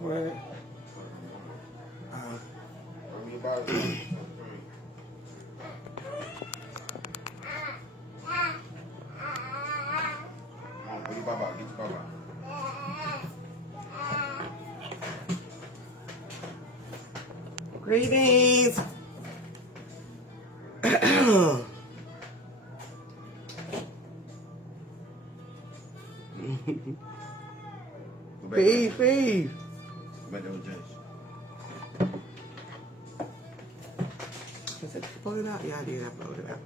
What? Greetings. Peace, peace. Is it uploaded out? Yeah, I did upload it out.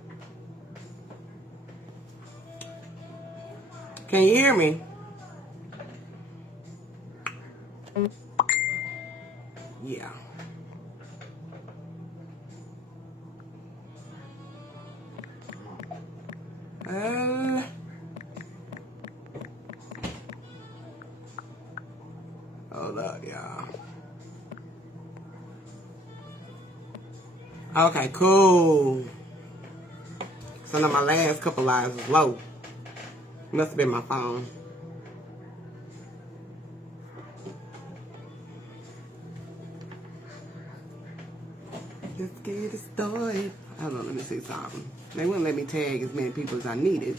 Can you hear me? Yeah. Hold up, y'all. Okay, cool. So now my last couple lives was low. Must have been my phone. Let's get it started. Hold on, let me see something. They wouldn't let me tag as many people as I needed.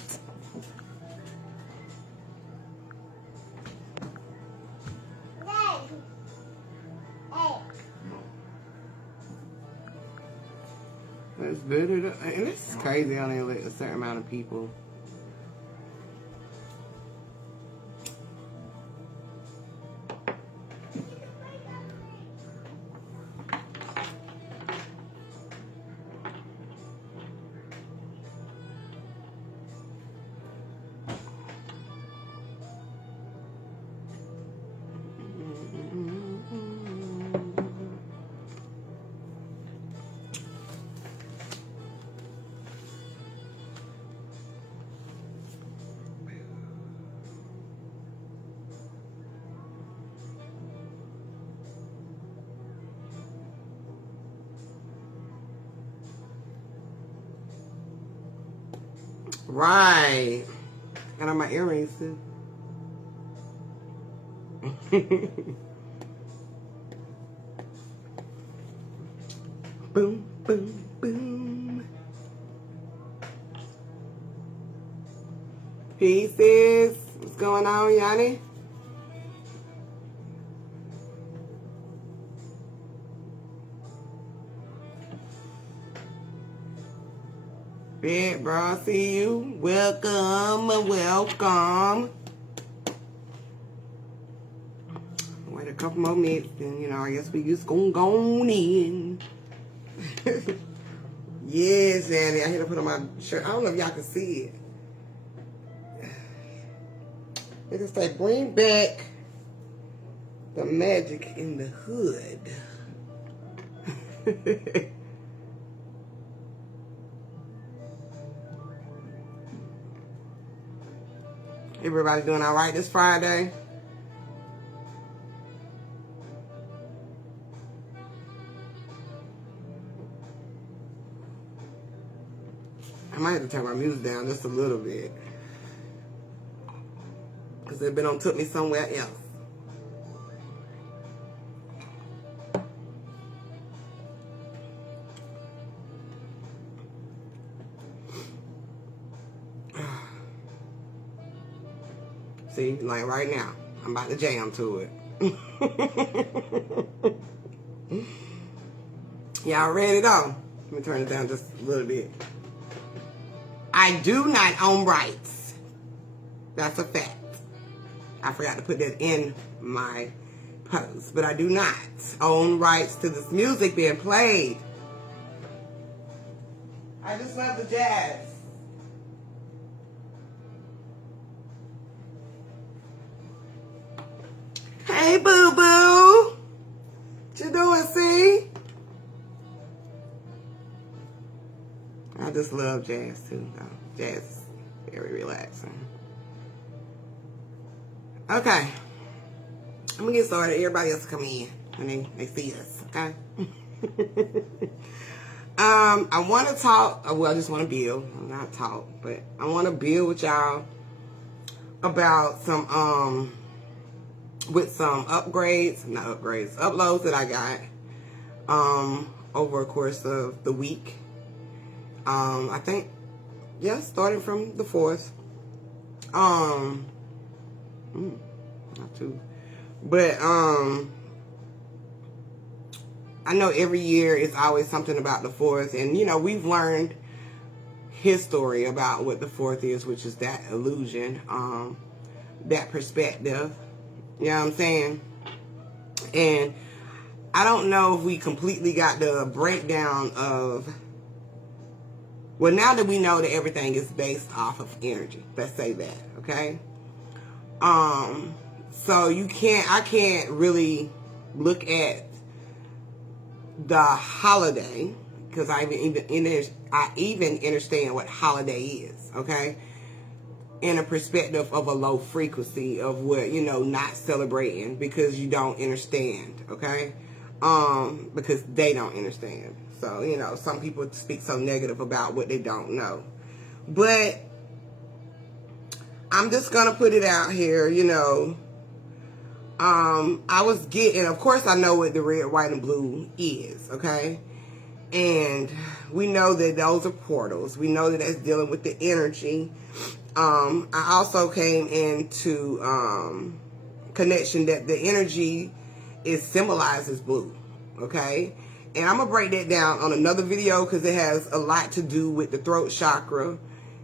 That's better, and this is crazy. I only let a certain amount of people. Right. Got on my earrings too. Boom, boom, boom. Pieces. What's going on, Yanni? Big bro, I see you. Welcome, welcome. Wait a couple more minutes, and you know, I guess we just gonna go on in. Yes, Annie, I had to put on my shirt. I don't know if y'all can see it. It just like bring back the magic in the hood. Everybody doing all right this Friday? I might have to turn my music down just a little bit, because it been on took me somewhere else. See, like right now, I'm about to jam to it. Y'all ready though? Let me turn it down just a little bit. I do not own rights. That's a fact. I forgot to put that in my post, but I do not own rights to this music being played. I just love the jazz. Hey, boo-boo. What you doing, see? I just love jazz, too. Jazz is very relaxing. Okay. I'm going to get started. Everybody else come in when they see us, okay? I want to talk. Well, I just want to build. Not talk, but I want to build with y'all about some with some uploads that I got over a course of the week. I think, yeah, starting from the 4th. Not too, but I know every year is always something about the 4th, and you know, we've learned his story about what the 4th is, which is that illusion, that perspective. You know what I'm saying? And I don't know if we completely got the breakdown of, well, now that we know that everything is based off of energy, let's say that, okay? So I can't really look at the holiday, because I even understand what holiday is, okay? In a perspective of a low frequency of what, you know, not celebrating because you don't understand, okay? Because they don't understand. So, you know, some people speak so negative about what they don't know. But I'm just going to put it out here, you know. I was getting, of course I know what the red, white, and blue is, okay? And we know that those are portals. We know that that's dealing with the energy. I also came into connection that the energy is symbolized as blue, okay? And I'm going to break that down on another video because it has a lot to do with the throat chakra,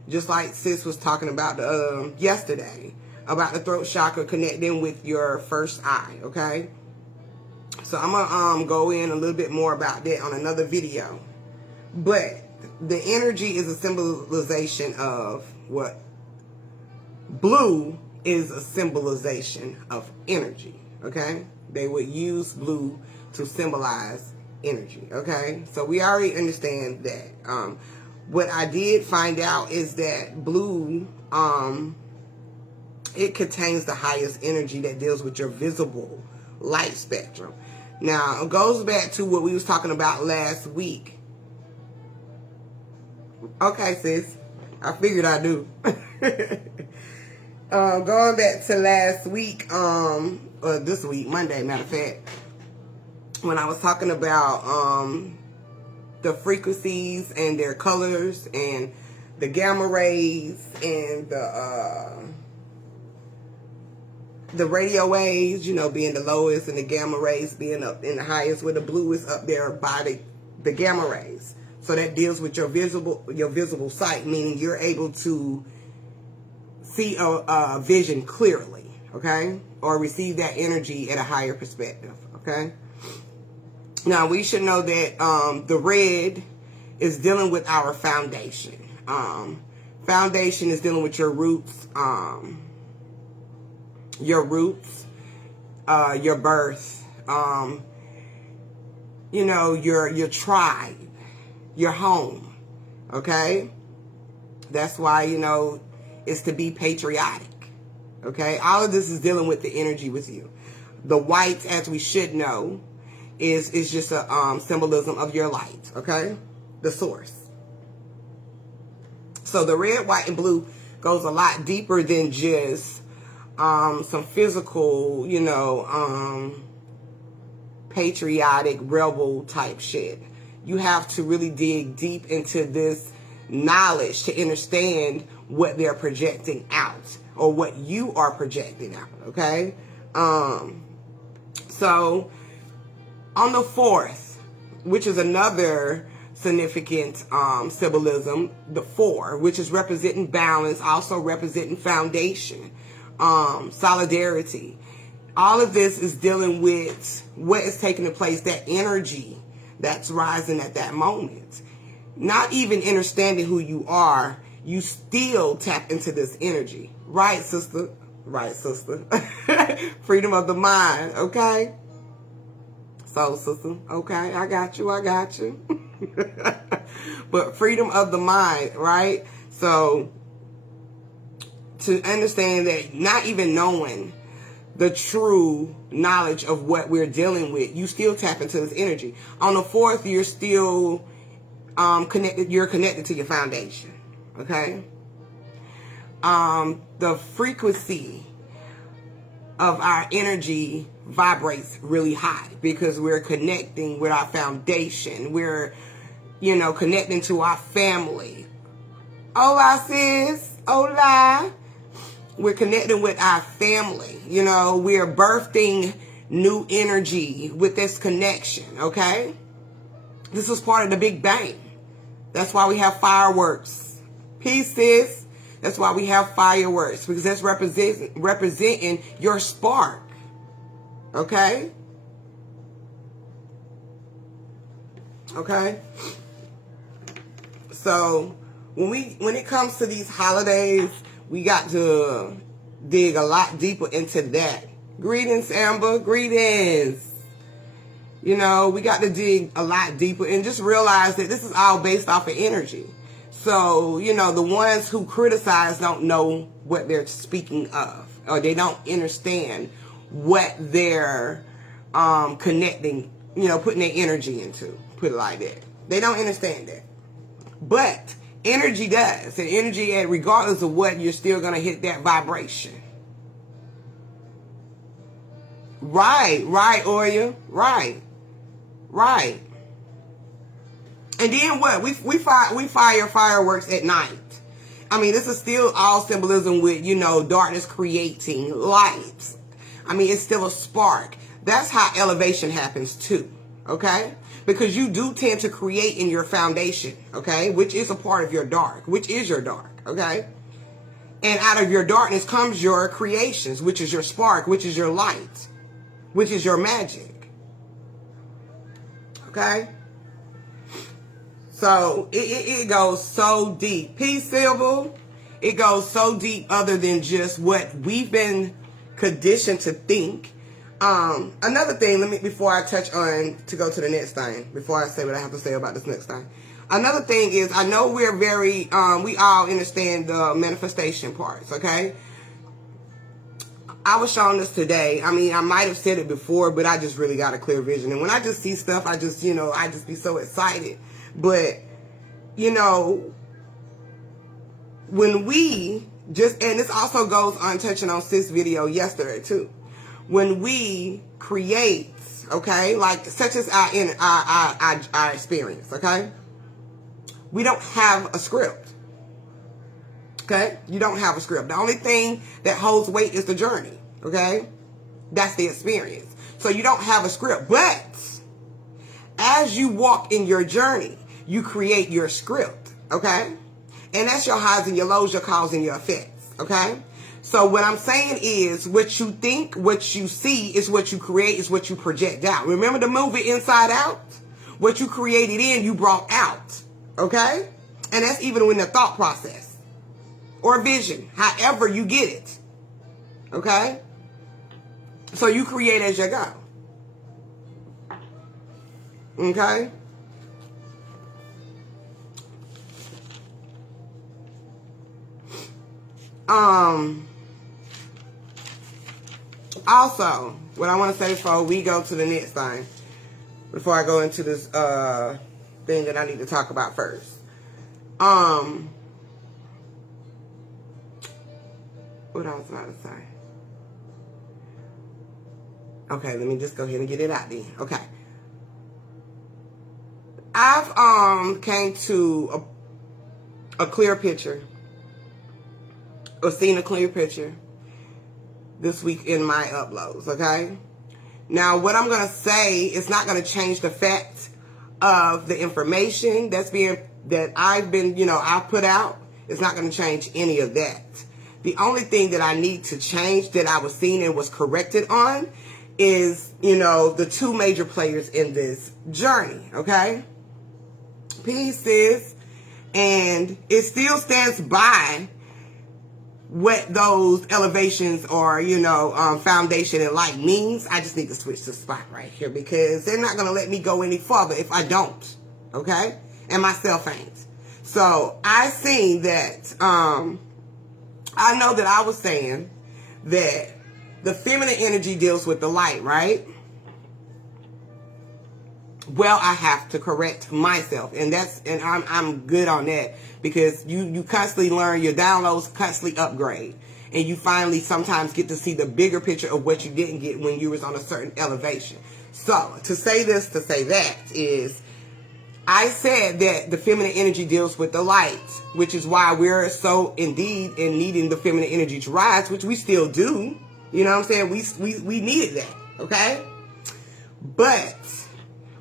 just like Sis was talking about yesterday, about the throat chakra connecting with your first eye, okay? So I'm going to go in a little bit more about that on another video. But the energy is a symbolization of what? Blue is a symbolization of energy, okay? They would use blue to symbolize energy, okay? So we already understand that. What I did find out is that blue, it contains the highest energy that deals with your visible light spectrum. Now, it goes back to what we was talking about last week. Okay, sis. I figured I do. Going back to last week, or this week, Monday, matter of fact, when I was talking about the frequencies and their colors and the gamma rays and the radio waves, you know, being the lowest and the gamma rays being up in the highest, where the blue is up there by the gamma rays. So that deals with your visible sight, meaning you're able to see a vision clearly, okay? Or receive that energy at a higher perspective, okay? Now, we should know that the red is dealing with our foundation. Foundation is dealing with your roots, your birth, you know, your tribe, your home, okay? That's why, you know, it's to be patriotic, okay? All of this is dealing with the energy with you. The white, as we should know, is just a symbolism of your light, okay? The source. So the red, white, and blue goes a lot deeper than just some physical, you know, patriotic rebel type shit. You have to really dig deep into this knowledge to understand what they're projecting out, or what you are projecting out, okay? So on the 4th, which is another significant symbolism, the 4, which is representing balance, also representing foundation, solidarity. All of this is dealing with what is taking place, that energy that's rising at that moment. Not even understanding who you are, you still tap into this energy. Right, sister? Right, sister. Freedom of the mind, okay? So, sister, okay, I got you. But freedom of the mind, right? So, to understand that, not even knowing the true knowledge of what we're dealing with, you still tap into this energy. On the 4th, you're still connected. You're connected to your foundation, okay? The frequency of our energy vibrates really high because we're connecting with our foundation. We're, connecting to our family. Hola, sis. Hola. We're connecting with our family. We're birthing new energy with this connection, okay? This was part of the Big Bang. That's why we have fireworks. Peace, sis. That's why we have fireworks, because that's representing your spark. Okay? Okay? So, when it comes to these holidays, we got to dig a lot deeper into that. Greetings, Amber. Greetings. We got to dig a lot deeper and just realize that this is all based off of energy. So, the ones who criticize don't know what they're speaking of, or they don't understand what they're connecting, putting their energy into, put it like that. They don't understand that. But energy does. And energy, regardless of what, you're still going to hit that vibration. Right, Oya. Right. And then what? We fire fireworks at night. I mean, this is still all symbolism with, darkness creating light. I mean, it's still a spark. That's how elevation happens too, okay? Because you do tend to create in your foundation, okay? Which is a part of your dark, okay? And out of your darkness comes your creations, which is your spark, which is your light, which is your magic, okay? So it goes so deep. Peace, Silver. It goes so deep other than just what we've been conditioned to think. Another thing, before I touch on, to go to the next thing, before I say what I have to say about this next thing. Another thing is, I know we're very, we all understand the manifestation parts, okay? I was showing this today. I mean, I might have said it before, but I just really got a clear vision. And when I just see stuff, I just be so excited. But, when we just, and this also goes on touching on Sis' video yesterday too. When we create, okay, like such as our experience, okay, we don't have a script. Okay, you don't have a script. The only thing that holds weight is the journey. Okay, that's the experience. So you don't have a script, but as you walk in your journey, you create your script. Okay, and that's your highs and your lows, your cause and your effects. Okay. So what I'm saying is, what you think, what you see is what you create, is what you project out. Remember the movie Inside Out? What you created in, you brought out. Okay? And that's even in the thought process or vision, however you get it. Okay? So you create as you go. Okay? Also, what I want to say before we go to the next thing, before I go into this thing that I need to talk about first. What I was about to say. Okay, let me just go ahead and get it out then. Okay. I've came to a clear picture, or seen a clear picture this week in my uploads, okay? Now, what I'm going to say is not going to change the fact of the information that I've put out. It's not going to change any of that. The only thing that I need to change that I was seeing and was corrected on is, the two major players in this journey, okay? Peace, sis. And it still stands by what those elevations or, foundation and light means. I just need to switch the spot right here because they're not going to let me go any further if I don't. Okay? And myself ain't. So I seen that, I know that I was saying that the feminine energy deals with the light, right? Well, I have to correct myself, and I'm good on that because you constantly learn, your downloads constantly upgrade, And you finally sometimes get to see the bigger picture of what you didn't get when you was on a certain elevation. So, to say this, to say that is, I said that the feminine energy deals with the light, which is why we're so indeed in needing the feminine energy to rise, which we still do. You know what I'm saying? We needed that, okay? But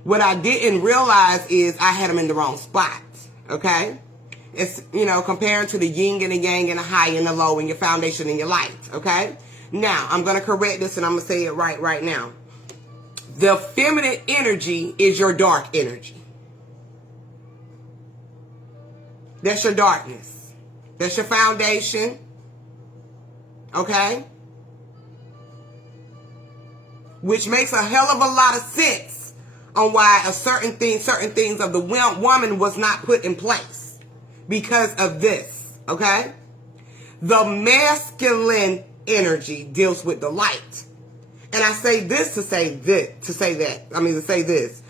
what I didn't realize is I had them in the wrong spot, okay? It's, you know, comparing to the yin and the yang and the high and the low and your foundation and your light, okay? Now, I'm going to correct this and I'm going to say it right now. The feminine energy is your dark energy. That's your darkness. That's your foundation, okay? Which makes a hell of a lot of sense on why certain things of the woman was not put in place because of this, okay? The masculine energy deals with the light. And I say this to say this.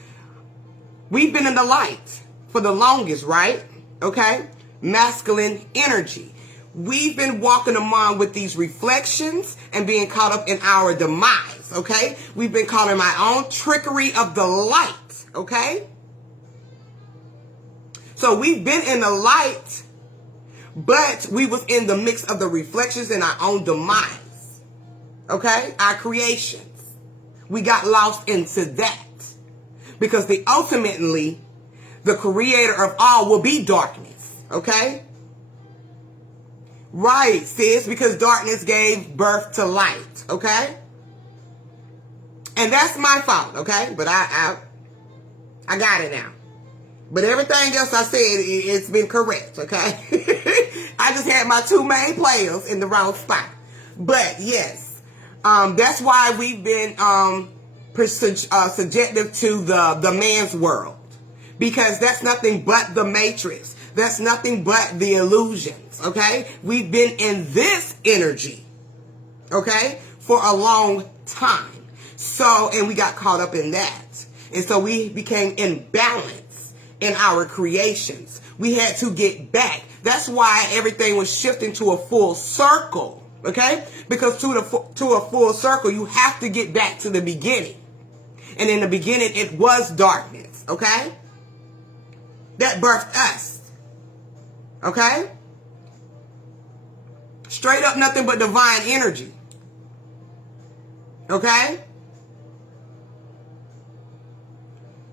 We've been in the light for the longest, right? Okay? Masculine energy. We've been walking among with these reflections and being caught up in our demise, okay? We've been caught in my own trickery of the light, okay? So we've been in the light, but we was in the mix of the reflections in our own demise, okay? Our creations. We got lost into that because ultimately, the creator of all will be darkness, okay? Right, sis, because darkness gave birth to light, okay? And that's my fault, okay? But I got it now. But everything else I said, it's been correct, okay? I just had my two main players in the wrong spot. But yes, that's why we've been subjective to the man's world. Because that's nothing but the matrix. That's nothing but the illusions, okay? We've been in this energy, okay, for a long time. So, and we got caught up in that. And so we became imbalanced in our creations. We had to get back. That's why everything was shifting to a full circle, okay? Because to a full circle, you have to get back to the beginning. And in the beginning, it was darkness, okay? That birthed us. Okay? Straight up nothing but divine energy. Okay?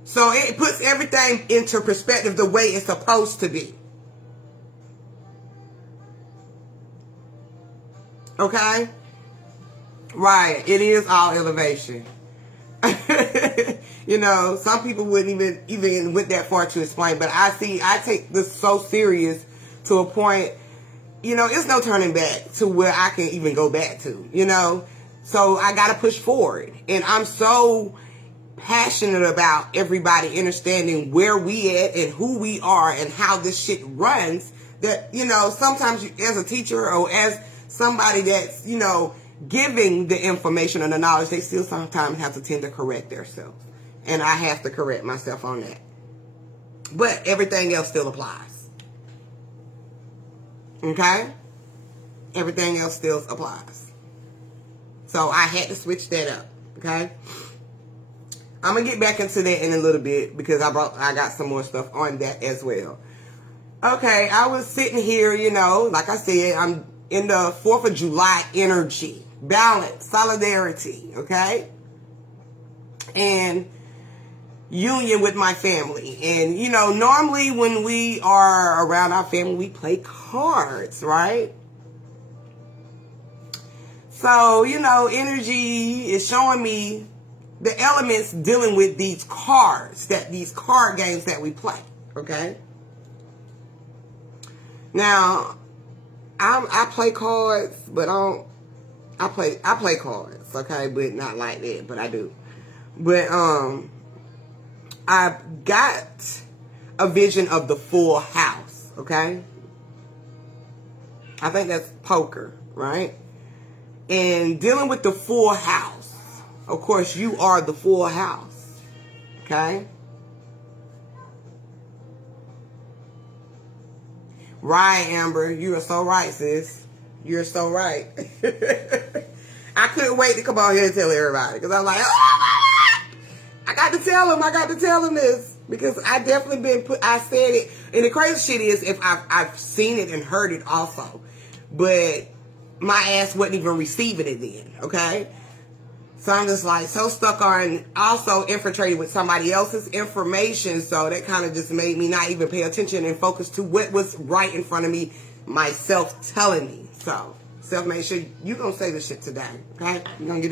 So it puts everything into perspective the way it's supposed to be. Okay? Right. It is all elevation. You know, some people wouldn't even went that far to explain, but I take this so serious to a point, you know, it's no turning back to where I can even go back to, you know. So I got to push forward. And I'm so passionate about everybody understanding where we at and who we are and how this shit runs that, you know, sometimes you, as a teacher or as somebody that's, you know, giving the information and the knowledge, they still sometimes have to tend to correct themselves. And I have to correct myself on that. But everything else still applies. Okay? Everything else still applies. So I had to switch that up. Okay? I'm going to get back into that in a little bit because I got some more stuff on that as well. Okay, I was sitting here, you know, like I said, I'm in the 4th of July energy. Balance, solidarity, okay? And union with my family. And, you know, normally when we are around our family, we play cards, right? So, you know, energy is showing me the elements dealing with these cards, these card games that we play, okay? Now, I play cards, but I play cards, okay, but not like that, but I do. But I've got a vision of the full house, okay? I think that's poker, right? And dealing with the full house, of course, you are the full house, okay? Right, Amber, you are so right, sis. You're so right. I couldn't wait to come on here and tell everybody because I'm like, oh, I got to tell them this because I definitely I said it. And the crazy shit is if I've seen it and heard it also, but my ass wasn't even receiving it then, okay? So I'm just like so stuck on also infiltrated with somebody else's information. So that kind of just made me not even pay attention and focus to what was right in front of me, myself telling me. So self made sure you're going to say this shit today. Okay. You're going to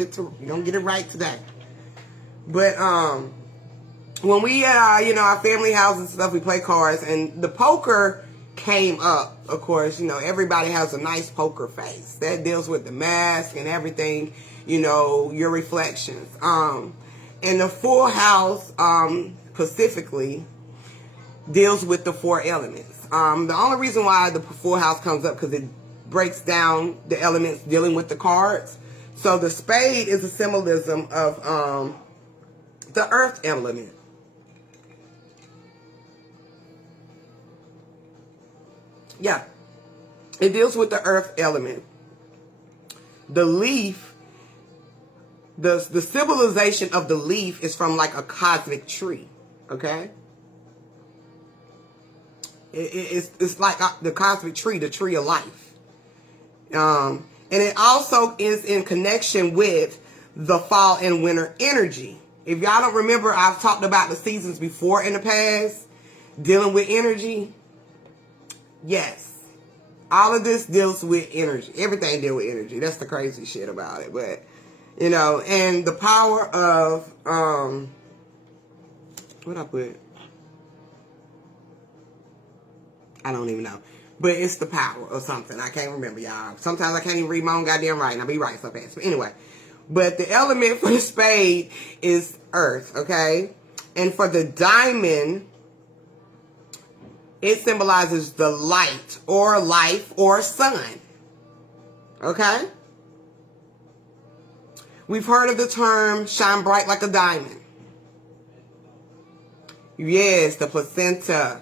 get it right today. But, when we at our family house and stuff, we play cards and the poker came up. Of course, everybody has a nice poker face that deals with the mask and everything. Your reflections. And the full house, specifically, deals with the 4 elements. The only reason why the full house comes up because it breaks down the elements dealing with the cards. So the spade is a symbolism of the earth element. Yeah, it deals with the earth element. The leaf. The symbolization of the leaf is from like a cosmic tree, okay? It's like the cosmic tree, the tree of life. And it also is in connection with the fall and winter energy. If y'all don't remember, I've talked about the seasons before in the past, dealing with energy. Yes. All of this deals with energy. Everything deals with energy. That's the crazy shit about it, but... and the power of, what I put? I don't even know. But it's the power of something. I can't remember, y'all. Sometimes I can't even read my own goddamn writing. I'll be right so fast. But anyway. But the element for the spade is earth, okay? And for the diamond, it symbolizes the light or life or sun. Okay? We've heard of the term shine bright like a diamond. Yes, the placenta.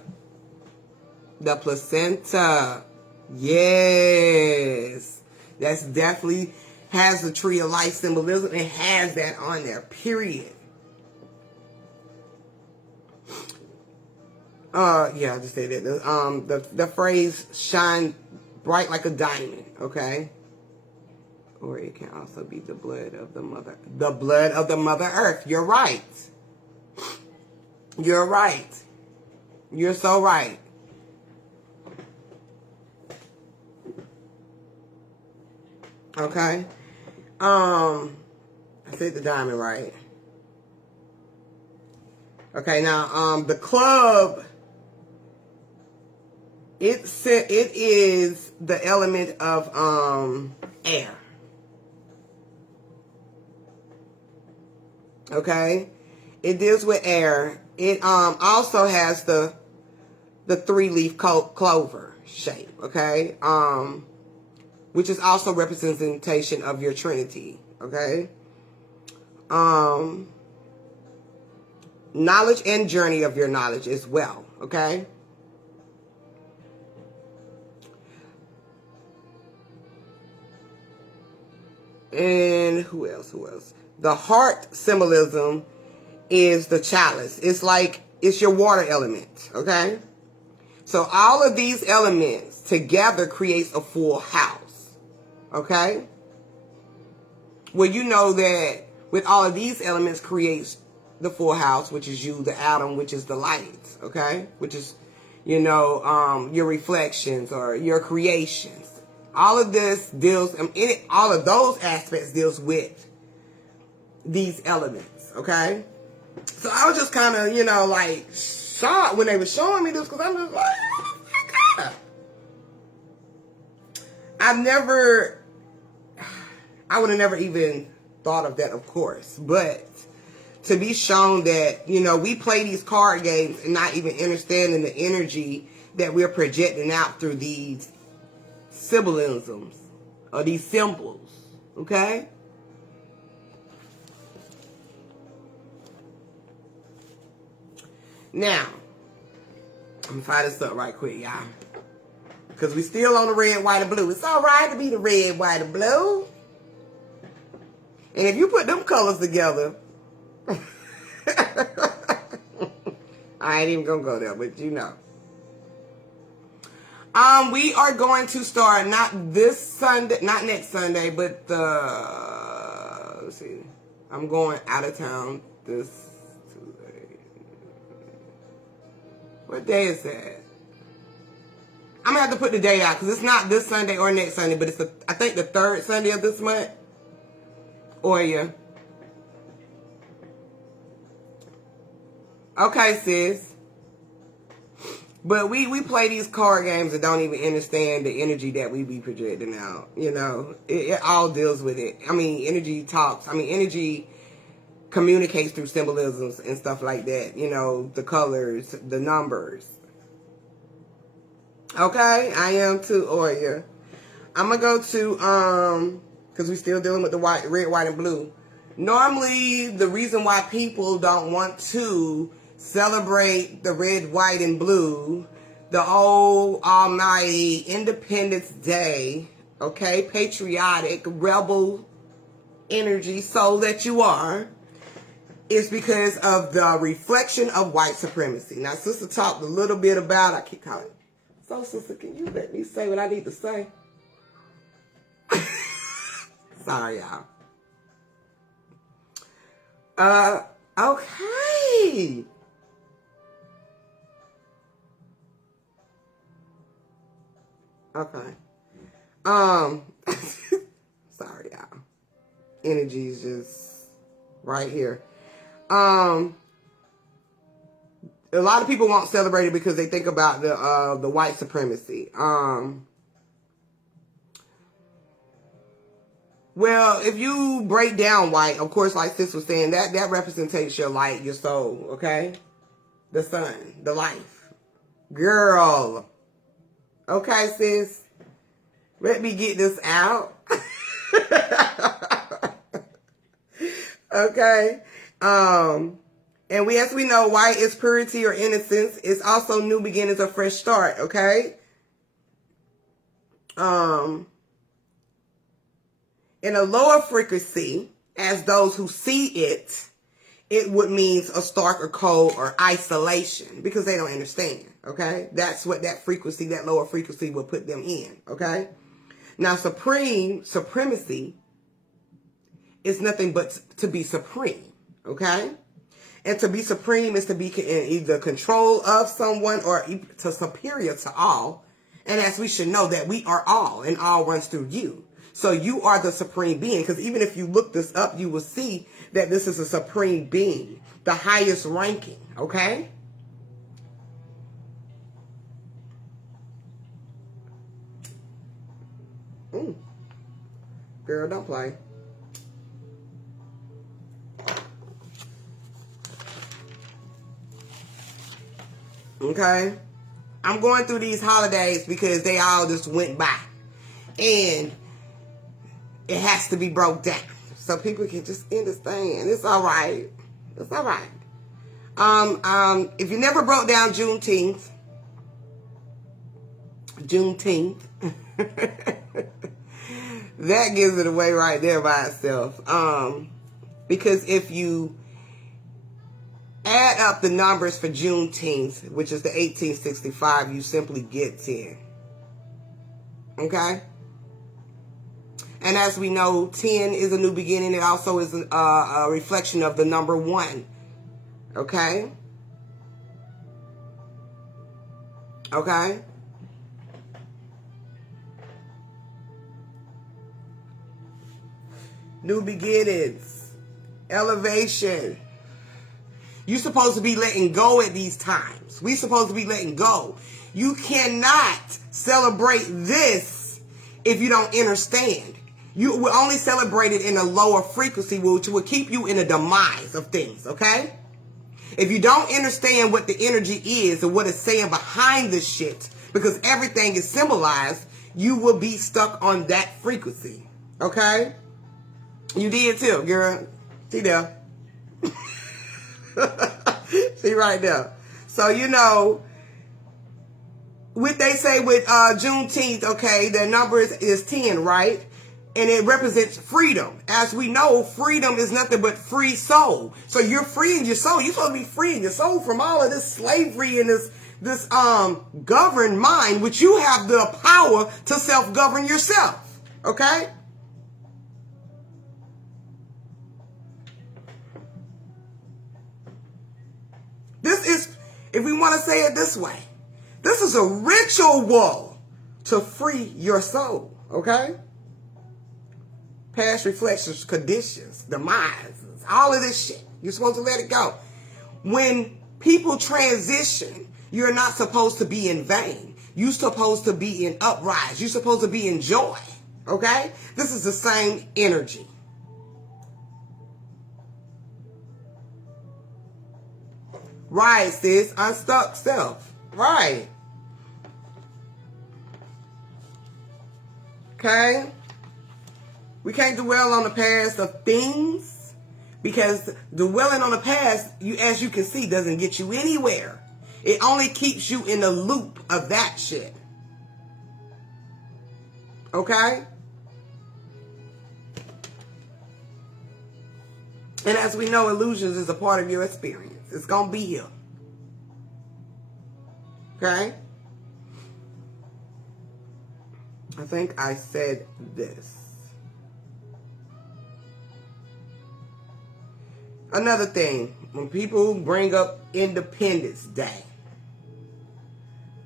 The placenta. Yes. That's definitely has the tree of life symbolism. It has that on there, period. Yeah, I just said that. The phrase shine bright like a diamond, okay? Or it can also be the blood of the mother. The blood of the mother earth. You're right. You're right. You're so right. Okay. I said the diamond right. Okay, now the club, it is the element of air. Okay, it deals with air. It also has the 3-leaf clover shape. Okay, which is also representation of your Trinity. Okay, knowledge and journey of your knowledge as well. Okay. And who else? The heart symbolism is the chalice. It's like, it's your water element, okay? So all of these elements together creates a full house, okay? Well, you know that with all of these elements creates the full house, which is you, the atom, which is the light, okay? Which is, your reflections or your creations. All of this deals, all of those aspects deals with these elements, okay? So I was just kind of, like shocked when they were showing me this because I'm just like, oh, I would have never even thought of that, of course. But to be shown that, we play these card games and not even understanding the energy that we're projecting out through these symbolisms or these symbols, okay? Now, I'm gonna fire this up right quick, y'all. Because we still on the red, white, and blue. It's all right to be the red, white, and blue. And if you put them colors together, I ain't even going to go there, but you know. We are going to start not this Sunday, not next Sunday, but let's see. I'm going out of town this Tuesday. What day is that? I'm going to have to put the date out because it's not this Sunday or next Sunday, but it's, I think, the third Sunday of this month. Or yeah. Okay, sis. But we play these card games and don't even understand the energy that we be projecting out. You know, it all deals with it. I mean, energy talks. I mean, energy communicates through symbolisms and stuff like that. You know, the colors, the numbers. Okay, I am too, Oya. I'm going to go to, because we're still dealing with the white, red, white, and blue. Normally, the reason why people don't want to celebrate the red, white, and blue, the old almighty Independence Day, okay, patriotic, rebel energy, soul that you are, is because of the reflection of white supremacy. Now, sister talked a little bit about, I keep calling it. So, sister, can you let me say what I need to say? Sorry, y'all. Okay. Okay. Sorry, y'all. Energy's just right here. A lot of people won't celebrate it because they think about the white supremacy. Well, if you break down white, of course, like sis was saying, that represents your light, your soul, okay? The sun, the life. Girl. Okay, sis? Let me get this out. Okay? And as we know, white is purity or innocence. It's also new beginnings or fresh start, okay? In a lower frequency, as those who see it, it would mean a stark or cold or isolation because they don't understand, okay? That's what that frequency, that lower frequency will put them in, okay? Now, supremacy is nothing but to be supreme, okay? And to be supreme is to be in either control of someone or to superior to all. And as we should know that we are all and all runs through you. So you are the supreme being, because even if you look this up, you will see that this is a supreme being, the highest ranking, okay? Girl, don't play. Okay? I'm going through these holidays because they all just went by. And it has to be broke down so people can just understand. It's all right. It's all right. If you never broke down Juneteenth, that gives it away right there by itself. Because if you add up the numbers for Juneteenth, which is the 1865, you simply get 10. Okay? And as we know, 10 is a new beginning. It also is a reflection of the number 1. Okay? Okay? New beginnings. Elevation. You're supposed to be letting go at these times. We're supposed to be letting go. You cannot celebrate this if you don't understand. You will only celebrate it in a lower frequency, which will keep you in a demise of things, okay? If you don't understand what the energy is and what it's saying behind this shit, because everything is symbolized, you will be stuck on that frequency, okay? You did too, girl. See there. See right there. So, you know, what they say with Juneteenth, okay, their number is 10, right? And it represents freedom. As we know, freedom is nothing but free soul. So you're freeing your soul. You're supposed to be freeing your soul from all of this slavery and this governed mind, which you have the power to self-govern yourself. Okay? This is, if we want to say it this way, this is a ritual to free your soul. Okay? Past reflections, conditions, demises, all of this shit. You're supposed to let it go. When people transition, you're not supposed to be in vain. You're supposed to be in uprise. You're supposed to be in joy. Okay? This is the same energy. Right, sis. Unstuck self. Right. Okay? We can't dwell on the past of things because dwelling on the past, as you can see, doesn't get you anywhere. It only keeps you in the loop of that shit. Okay? And as we know, illusions is a part of your experience. It's going to be here. Okay? I think I said this. Another thing, when people bring up Independence Day.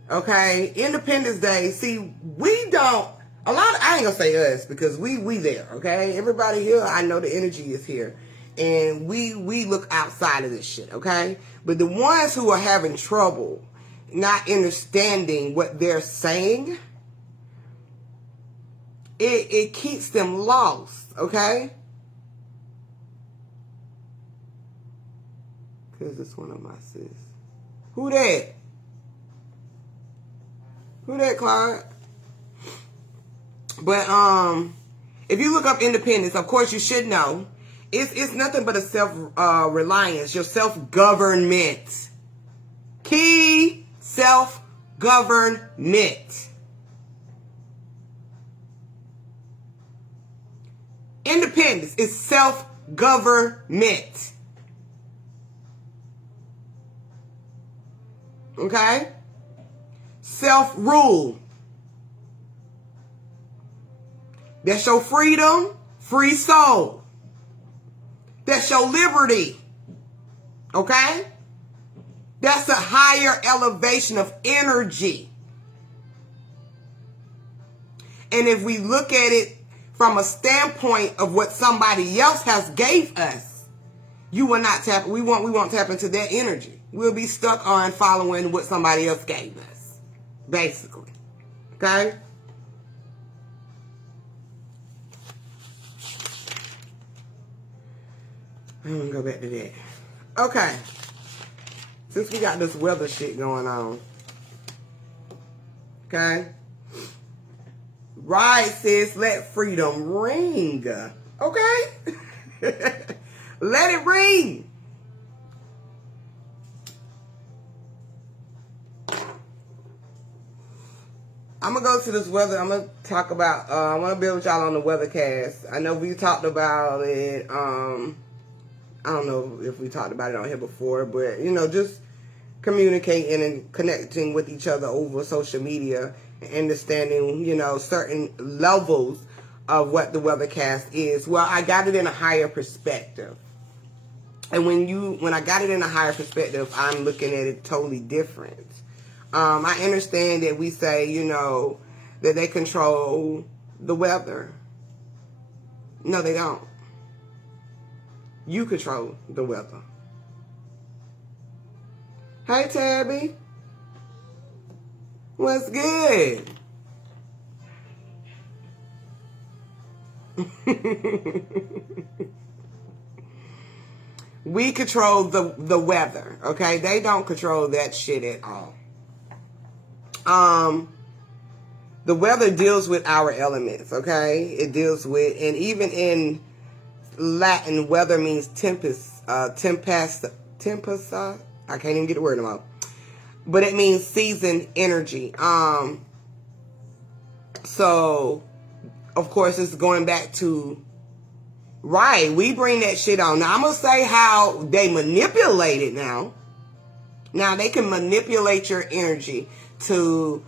Okay, Independence Day, see, we don't, I ain't gonna say us because we there, okay? Everybody here, I know the energy is here. And we look outside of this shit, okay? But the ones who are having trouble not understanding what they're saying, it keeps them lost, okay? Because it's one of my sis. Who that? Who that, Clyde? But if you look up independence, of course you should know, it's nothing but a self-reliance, your self-government. Key self-government. Independence is self-government. Okay? Self-rule. That's your freedom, free soul. That's your liberty. Okay? That's a higher elevation of energy. And if we look at it from a standpoint of what somebody else has gave us, you will not tap, we won't tap into that energy. We'll be stuck on following what somebody else gave us, basically. Okay? I'm gonna go back to that. Okay. Since we got this weather shit going on. Okay? Right, sis, let freedom ring. Okay? Let it ring. I'm going to go to this weather. I'm going to talk about, I want to build with y'all on the weathercast. I know we talked about it. I don't know if we talked about it on here before, but, you know, just communicating and connecting with each other over social media and understanding, you know, certain levels of what the weathercast is. Well, I got it in a higher perspective. And when I got it in a higher perspective, I'm looking at it totally different. I understand that we say, you know, that they control the weather. No, they don't. You control the weather. Hey, Tabby. What's good? We control the weather, okay? They don't control that shit at all. The weather deals with our elements, okay? It deals with, and even in Latin, weather means tempest, I can't even get the word out. but it means season energy. So, of course, it's going back to, right, we bring that shit on. Now, I'm going to say how they manipulate it now. Now, they can manipulate your energy to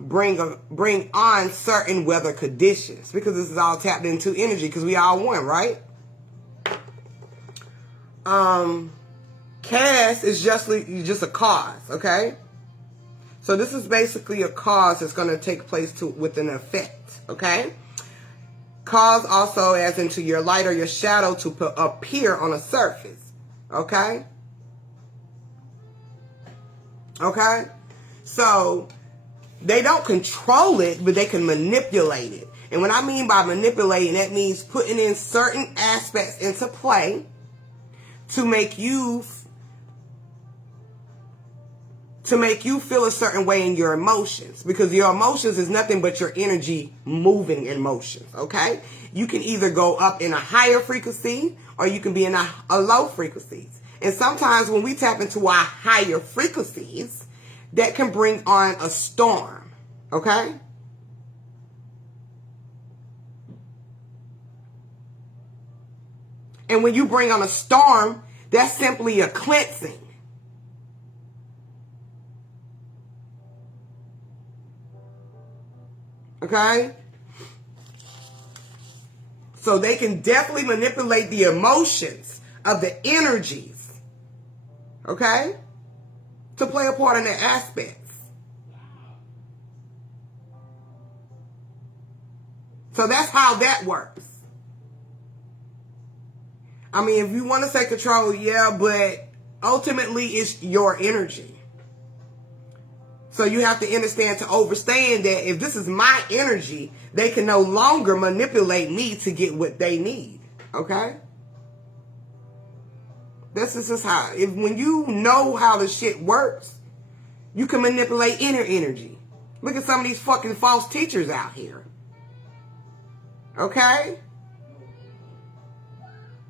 bring on certain weather conditions, because this is all tapped into energy, because we all one, right? Cast is just a cause, okay? So this is basically a cause that's going to take place with an effect, okay? Cause also as into your light or your shadow to appear on a surface, okay? Okay? So they don't control it, but they can manipulate it. And what I mean by manipulating, that means putting in certain aspects into play to make you feel a certain way in your emotions, because your emotions is nothing but your energy moving in motions, okay? You can either go up in a higher frequency or you can be in a low frequencies. And sometimes when we tap into our higher frequencies, that can bring on a storm, okay? And when you bring on a storm, that's simply a cleansing. Okay? So they can definitely manipulate the emotions of the energies, okay, to play a part in their aspects. So that's how that works. I mean, if you want to say control, yeah, but ultimately it's your energy. So you have to understand to understand that if this is my energy, they can no longer manipulate me to get what they need. Okay? This is just how, when you know how the shit works, you can manipulate inner energy. Look at some of these fucking false teachers out here. Okay?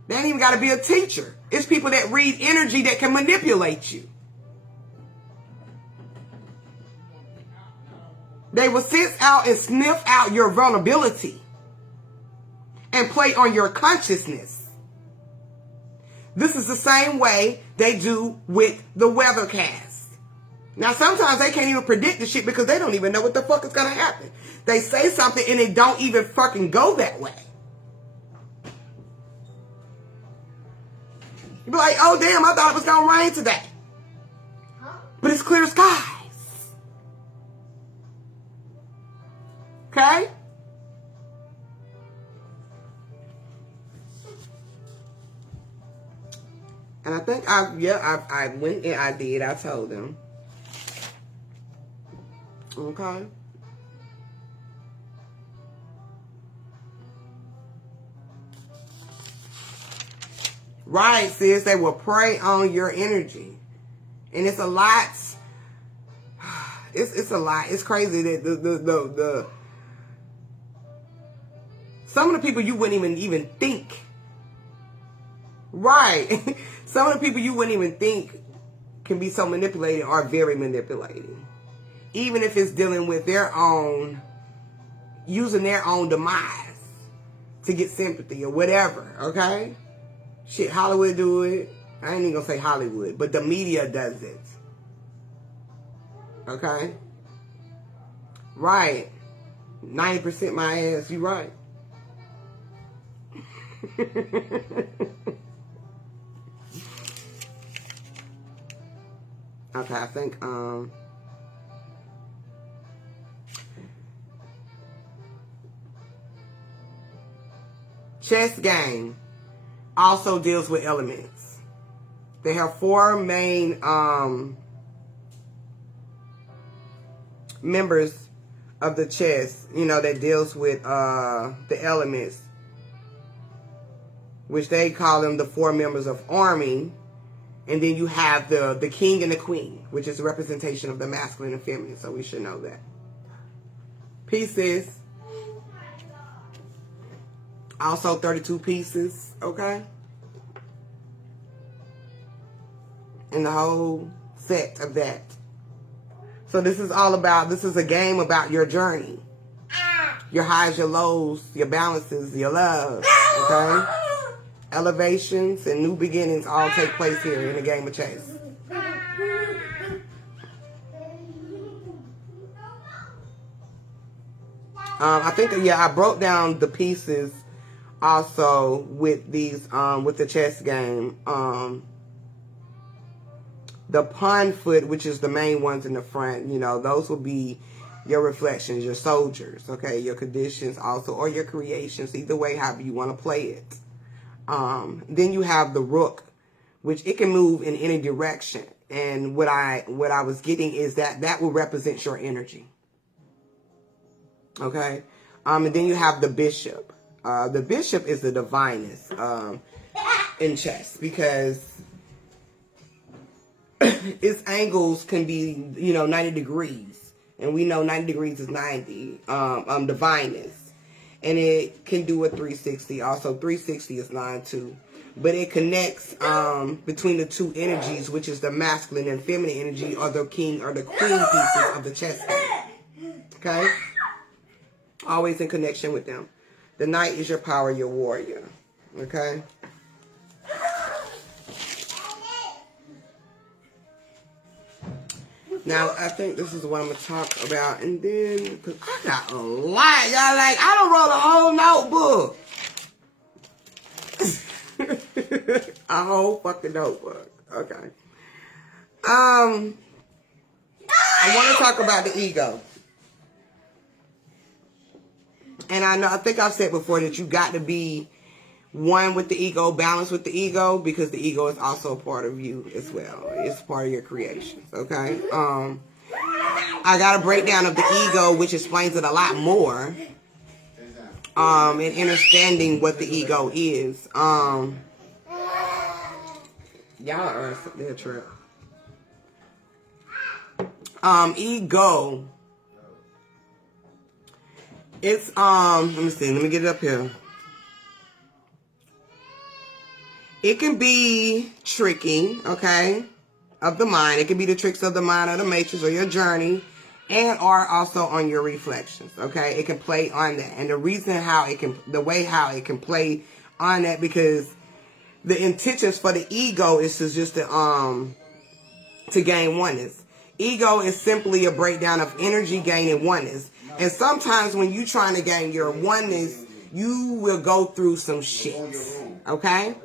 They ain't even got to be a teacher. It's people that read energy that can manipulate you. They will sense out and sniff out your vulnerability and play on your consciousness. This is the same way they do with the weathercast. Now, sometimes they can't even predict the shit because they don't even know what the fuck is going to happen. They say something and it don't even fucking go that way. You be like, oh, damn, I thought it was going to rain today. But it's clear skies. Okay? And I think I went and I did. I told them. Okay? Right, sis. They will prey on your energy. And it's a lot. It's a lot. It's crazy that the some of the people you wouldn't even think. Right. Some of the people you wouldn't even think can be so manipulated are very manipulating. Even if it's dealing with their own, using their own demise to get sympathy or whatever, okay? Shit, Hollywood do it. I ain't even gonna say Hollywood, but the media does it. Okay? Right. 90% my ass, you right. Okay, I think chess game also deals with elements. They have 4 main members of the chess, that deals with the elements, which they call them the 4 members of army. And then you have the king and the queen, which is a representation of the masculine and feminine. So we should know that. Pieces. Also 32 pieces, okay? And the whole set of that. So this is a game about your journey. Your highs, your lows, your balances, your love. Okay? Elevations and new beginnings all take place here in the game of chess. I think, I broke down the pieces also with these, with the chess game. The pawn foot, which is the main ones in the front, those will be your reflections, your soldiers, okay, your conditions also, or your creations, either way, however you want to play it. Then you have the rook, which it can move in any direction. And what I was getting is that will represent your energy. Okay. And then you have the bishop. The bishop is the divinest in chess, because its angles can be, 90 degrees. And we know 90 degrees is 90, divinest. And it can do a 360. Also, 360 is 9 too. But it connects between the two energies, which is the masculine and feminine energy, or the king or the queen pieces of the chess game. Okay? Always in connection with them. The knight is your power, your warrior. Okay? Now, I think this is what I'm going to talk about. And then, because I got a lot. Y'all, like, I done wrote a whole notebook. A whole fucking notebook. Okay. I want to talk about the ego. And I think I've said before that you got to be one with the ego, balanced with the ego, because the ego is also a part of you as well. It's part of your creations, okay? I got a breakdown of the ego, which explains it a lot more, in understanding what the ego is. Y'all are a trip. Ego. It's, let me see, let me get it up here. It can be tricky, okay, of the mind. It can be the tricks of the mind or the matrix or your journey, and or also on your reflections, okay? It can play on that. And the reason how it can, the way how it can play on that, because the intentions for the ego is to just to gain oneness. Ego is simply a breakdown of energy gaining oneness. And sometimes when you're trying to gain your oneness, you will go through some shit, okay?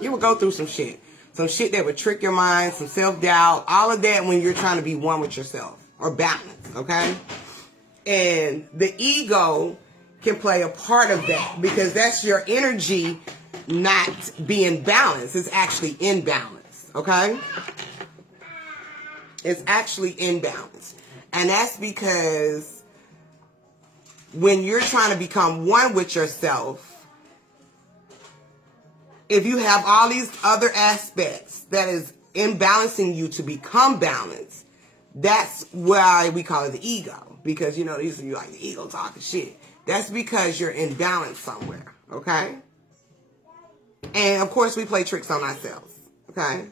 You will go through some shit. Some shit that would trick your mind, some self-doubt, all of that when you're trying to be one with yourself or balance, okay? And the ego can play a part of that, because that's your energy not being balanced. It's actually imbalanced, okay? It's actually imbalanced. And that's because when you're trying to become one with yourself, if you have all these other aspects that is imbalancing you to become balanced, that's why we call it the ego. Because, these are you like the ego talking shit. That's because you're in balance somewhere, okay? And, of course, we play tricks on ourselves, okay?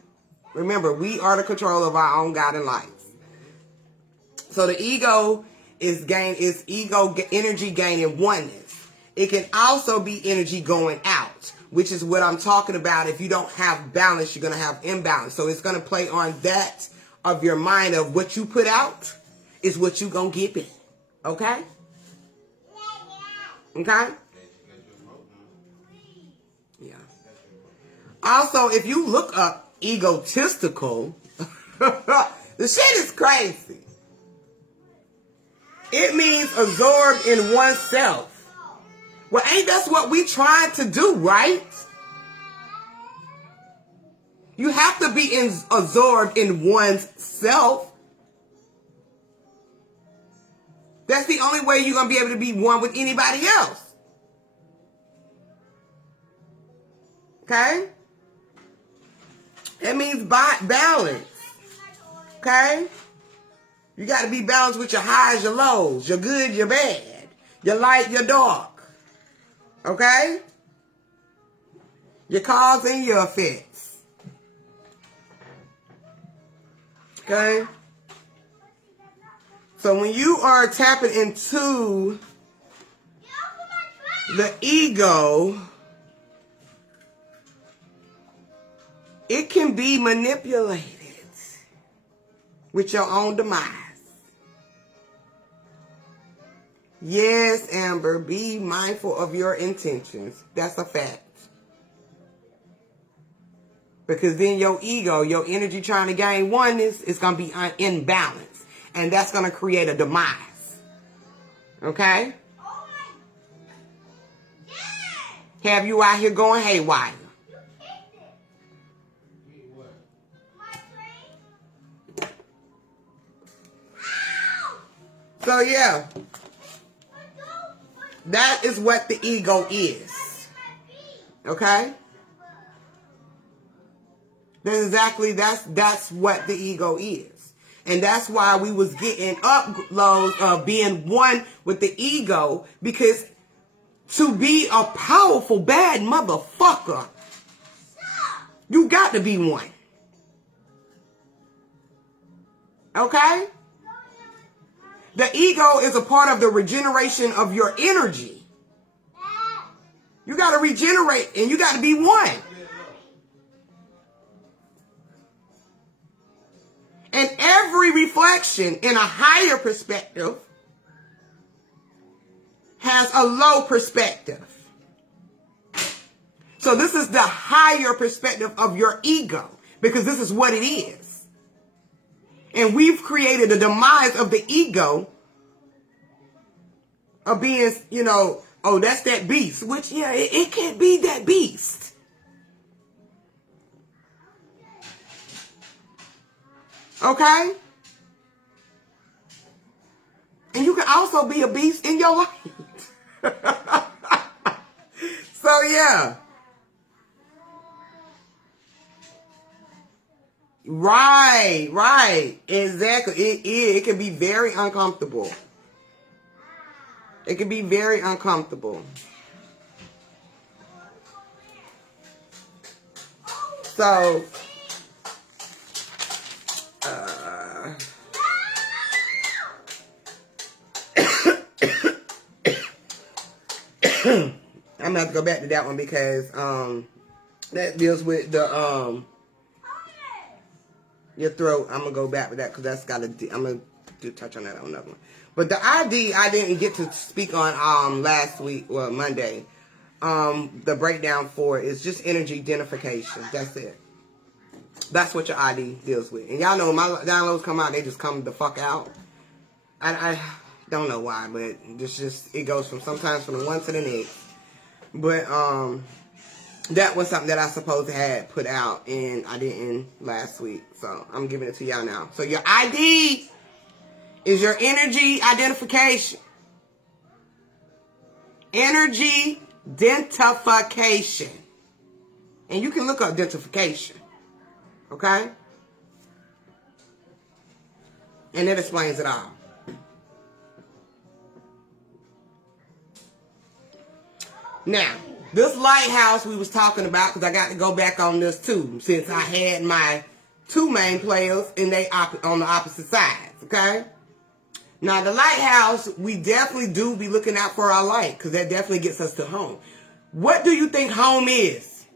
Remember, we are the control of our own guiding lights. So the ego is ego energy gaining oneness. It can also be energy going out, which is what I'm talking about. If you don't have balance, you're going to have imbalance. So it's going to play on that of your mind of what you put out is what you're going to get back. Okay? Okay? Yeah. Also, if you look up egotistical, the shit is crazy. It means absorbed in oneself. Well, ain't that's what we trying to do, right? You have to be absorbed in one's self. That's the only way you're going to be able to be one with anybody else. Okay? That means balance. Okay? You got to be balanced with your highs, your lows, your good, your bad, your light, your dark. Okay? Your cause and your effects. Okay? So when you are tapping into the ego, it can be manipulated with your own demise. Yes, Amber, be mindful of your intentions. That's a fact. Because then your ego, your energy trying to gain oneness is going to be in balance. And that's going to create a demise. Okay? Have you out here going haywire? So yeah, that is what the ego is. Okay? That's what the ego is. And that's why we was getting uploads of being one with the ego, because to be a powerful bad motherfucker, you got to be one. Okay? The ego is a part of the regeneration of your energy. You got to regenerate and you got to be one. And every reflection in a higher perspective has a low perspective. So this is the higher perspective of your ego, because this is what it is. And we've created a demise of the ego of being, oh, that's that beast. Which, yeah, it can't be that beast. Okay? And you can also be a beast in your life. So, yeah. Right. Exactly. It can be very uncomfortable. It can be very uncomfortable. So, I'm gonna have to go back to that one because that deals with the your throat. I'm gonna go back with that because that's got to. I'm gonna touch on that on another one. But the ID I didn't get to speak on last week, well, Monday. The breakdown for is just energy identification. That's it. That's what your ID deals with. And y'all know when my downloads come out, they just come the fuck out. I don't know why, but it goes sometimes from the one to the next. But that was something that I supposed to had put out, and I didn't last week. So I'm giving it to y'all now. So your ID is your energy identification. Energy identification. And you can look up identification. Okay? And it explains it all. Now, this lighthouse we was talking about, because I got to go back on this too, since I had my two main players and they on the opposite sides, okay? Now, the lighthouse, we definitely do be looking out for our light, because that definitely gets us to home. What do you think home is?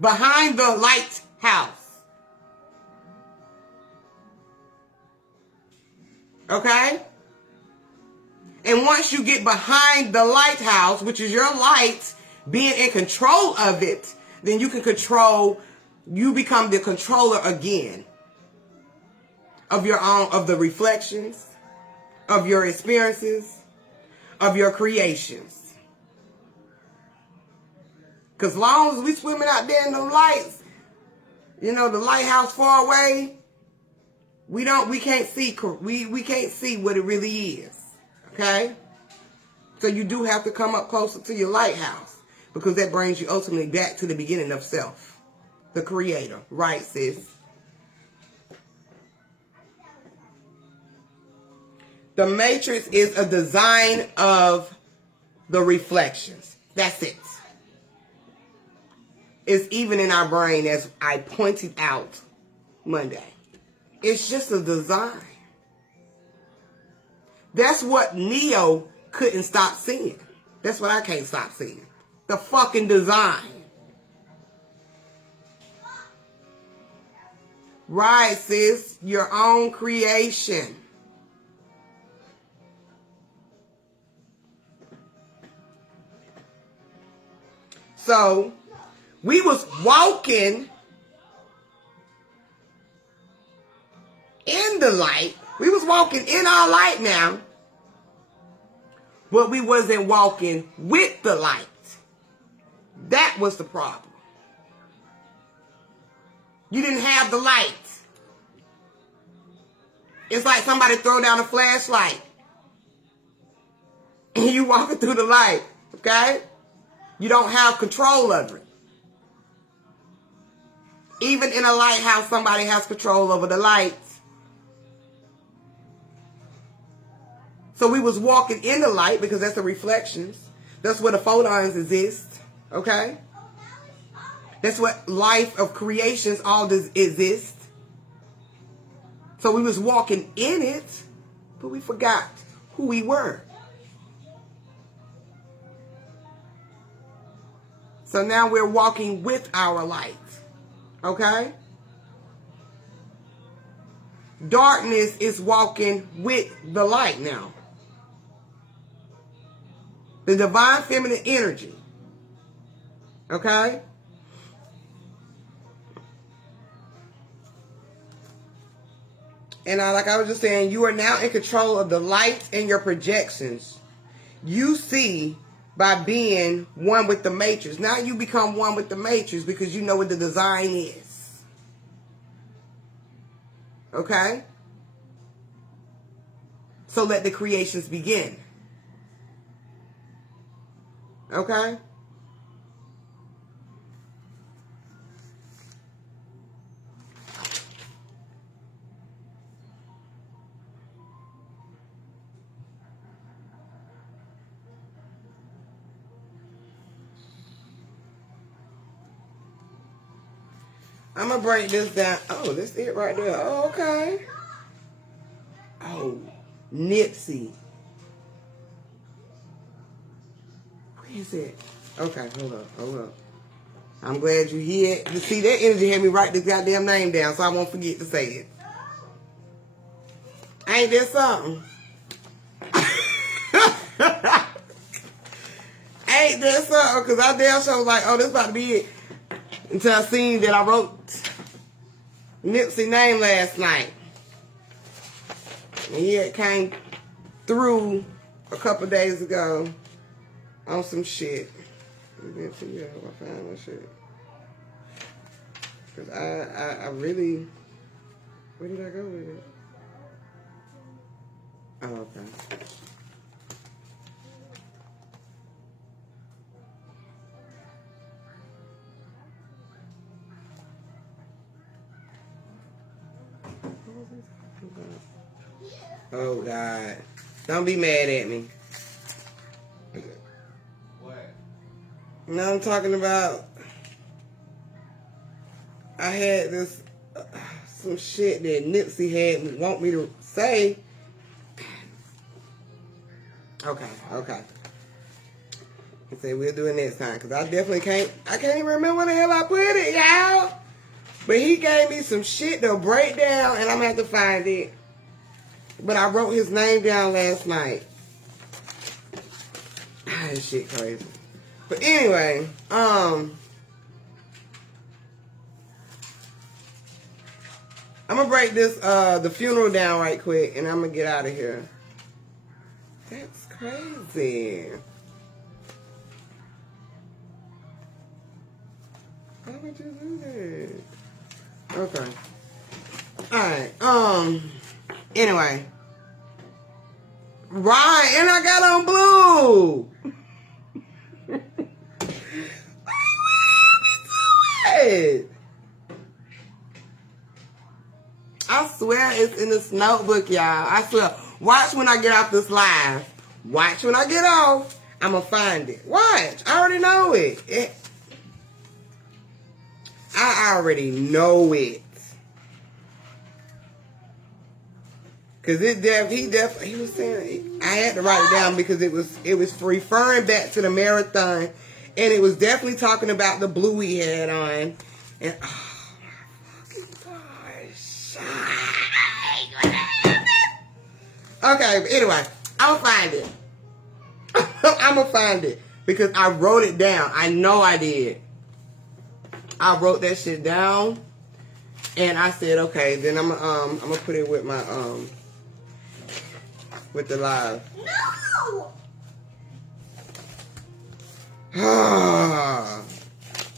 Behind the lighthouse. Okay? And once you get behind the lighthouse, which is your light, being in control of it, then you become the controller again of your own, of the reflections, of your experiences, of your creations. Because long as we swimming out there in the lights, the lighthouse far away, we can't see what it really is. Okay? So you do have to come up closer to your lighthouse, because that brings you ultimately back to the beginning of self, the creator. Right, sis? The matrix is a design of the reflections. That's it. is even in our brain, as I pointed out Monday. It's just a design. That's what Neo couldn't stop seeing. That's what I can't stop seeing. The fucking design. Right, sis. Your own creation. So, we was walking in the light. We was walking in our light now. But we wasn't walking with the light. That was the problem. You didn't have the light. It's like somebody throw down a flashlight. And you walking through the light. Okay? You don't have control of it. Even in a lighthouse, somebody has control over the lights. So we was walking in the light because that's the reflections. That's where the photons exist. Okay? That's what life of creations all does exist. So we was walking in it, but we forgot who we were. So now we're walking with our light. Okay? Darkness is walking with the light now. The divine feminine energy. Okay? And like I was just saying, you are now in control of the lights and your projections. You see by being one with the matrix. Now you become one with the matrix because you know what the design is. Okay? So let the creations begin. Okay? I'm going to break this down. Oh, that's it right there. Oh, okay. Oh, Nipsey. Where is it? Okay, hold up. I'm glad you hear it. You see, that energy had me write this goddamn name down so I won't forget to say it. Ain't that something? Ain't that something? Because I damn sure was like, oh, this about to be it. Until I seen that I wrote Nipsey's name last night. And he had came through a couple days ago on some shit. Let me see if I found my shit. Because I really... Where did I go with it? Oh, okay. Oh, God. Don't be mad at me. What? No, I'm talking about... I had this... some shit that Nipsey had me want me to say. Okay. He said we'll do it next time. Because I definitely can't... I can't even remember where the hell I put it, y'all. But he gave me some shit to break down, and I'm going to have to find it. But I wrote his name down last night. This shit crazy. But anyway, I'm gonna break this the funeral down right quick, and I'm gonna get out of here. That's crazy. Why would you do that? Okay. Alright, anyway. Right, and I got on blue. I swear it's in this notebook, y'all. I swear. Watch when I get off this live. Watch when I get off. I'm going to find it. Watch. I already know it. I already know it. Cause he was saying, I had to write it down because it was referring back to the marathon, and it was definitely talking about the blue he had on, and oh my fucking gosh. Okay, but anyway, I'm gonna find it. I'm gonna find it because I wrote it down. I know I did. I wrote that shit down, and I said, okay, then I'm gonna put it with my with the live. No.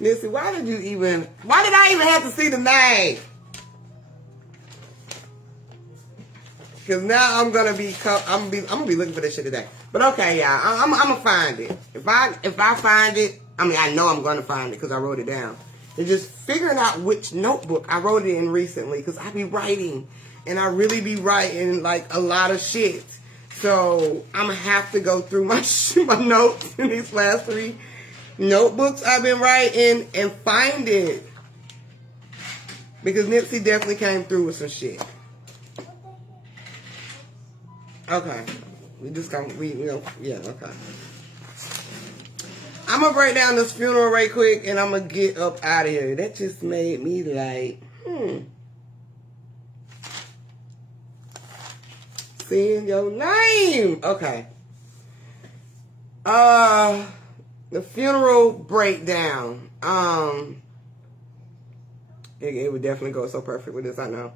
Missy, why did I even have to see the name? Because now I'm gonna be looking for this shit today. But okay, y'all, I'm gonna find it. If I find it, I know I'm gonna find it because I wrote it down. And just figuring out which notebook I wrote it in recently, because I be writing, and I really be writing like a lot of shit. So I'm gonna have to go through my notes in these last 3 notebooks I've been writing and find it, because Nipsey definitely came through with some shit. Okay, okay. I'm gonna break down this funeral right quick, and I'm gonna get up out of here. That just made me like, Seeing your name. Okay. The funeral breakdown. It would definitely go so perfect with this, I know.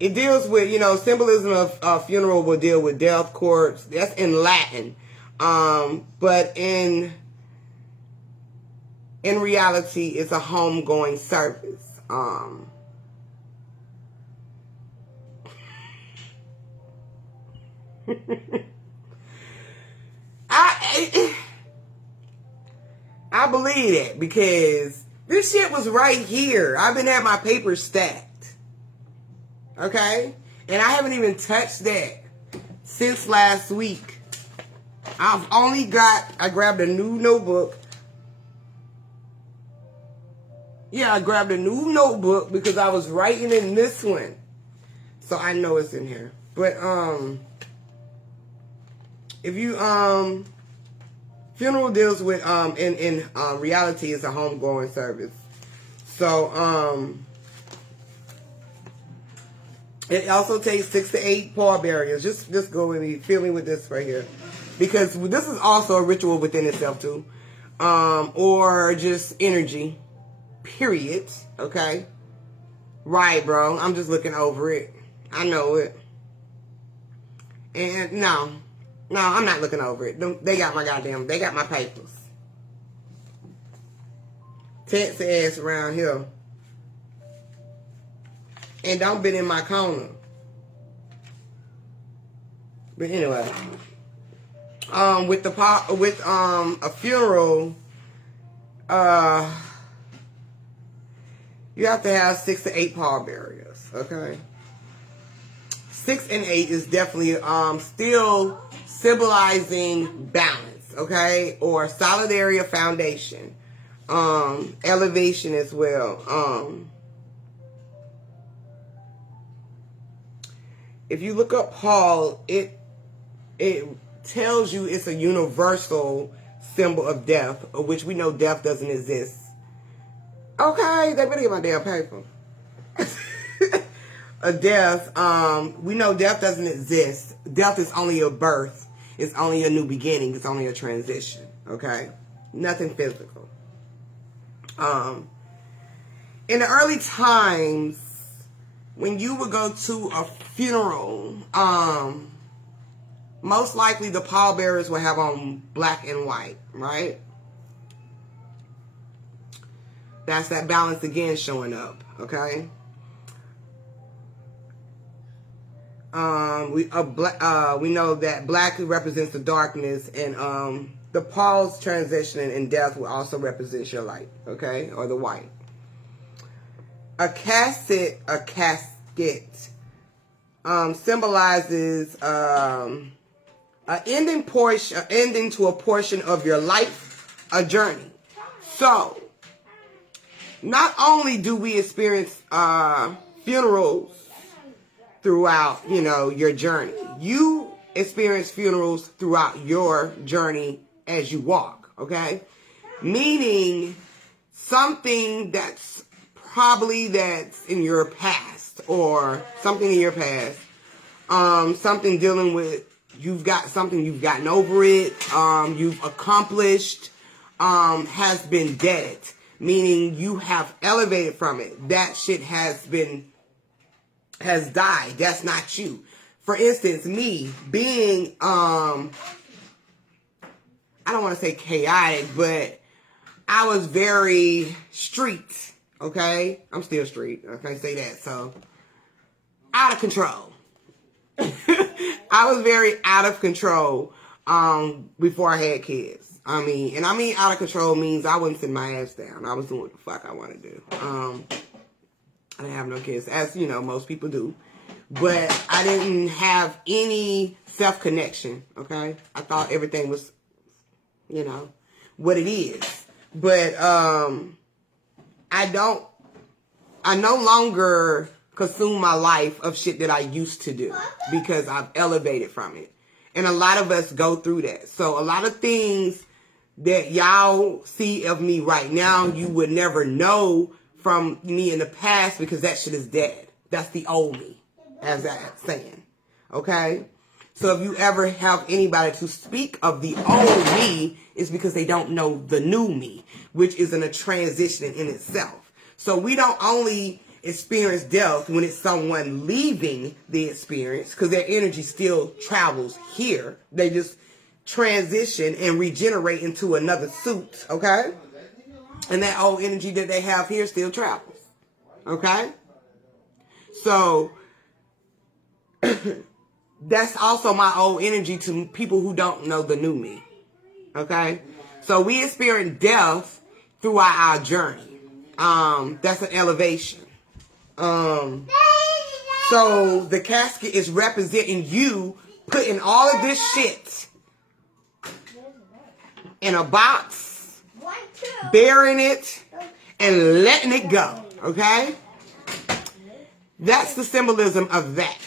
It deals with, symbolism of funeral will deal with death, corpse. That's in Latin. But in reality, it's a homegoing service. I believe that because this shit was right here. I've been at my papers stacked. Okay? And I haven't even touched that since last week. I grabbed a new notebook. Yeah, I grabbed a new notebook because I was writing in this one. So I know it's in here. But, if you, funeral deals with, in reality, it's a homegoing service. So, it also takes 6 to 8 pallbearers. Just go with me. Feel me with this right here. Because this is also a ritual within itself, too. Or just energy. Period. Okay? Right, bro. I'm just looking over it. I know it. And, no, I'm not looking over it. They got my papers. Text ass around here. And don't be in my corner. But anyway, with a funeral, you have to have 6 to 8 pallbearers. Okay, 6 and 8 is definitely still symbolizing balance. Okay, or solidarity or foundation, elevation as well. If you look up Paul, it tells you it's a universal symbol of death, of which we know death doesn't exist. Okay, they better get my damn paper. A death, we know death doesn't exist. Death is only a birth. It's only a new beginning. It's only a transition. Okay? Nothing physical. In the early times, when you would go to a funeral, most likely the pallbearers will have on black and white, right? That's that balance again showing up, okay? We know that black represents the darkness, and the pall's transition and death will also represent your light, okay, or the white. A casket symbolizes an ending to a portion of your life, a journey. So, not only do we experience funerals throughout, your journey, you experience funerals throughout your journey as you walk, okay? Meaning something that's in your past, or something in your past, something dealing with, you've gotten over it, you've accomplished, has been dead, meaning you have elevated from it. That shit has died. That's not you. For instance, me being, I don't want to say chaotic, but I was very street, okay? I'm still street, I can't say that, so out of control. I was very out of control before I had kids. I mean out of control means I wasn't sitting my ass down. I was doing what the fuck I want to do. I didn't have no kids, as most people do. But I didn't have any self-connection, okay? I thought everything was, what it is. But I no longer consume my life of shit that I used to do because I've elevated from it. And a lot of us go through that. So a lot of things that y'all see of me right now, you would never know from me in the past because that shit is dead. That's the old me, as that saying. Okay? So if you ever have anybody to speak of the old me, it's because they don't know the new me, which is in a transition in itself. So we don't only experience death when it's someone leaving the experience, because their energy still travels here. They just transition and regenerate into another suit, okay? And that old energy that they have here still travels, okay? So that's also my old energy to people who don't know the new me, okay? So we experience death throughout our journey. That's an elevation. So the casket is representing you putting all of this shit in a box, burying it, and letting it go, okay? That's the symbolism of that,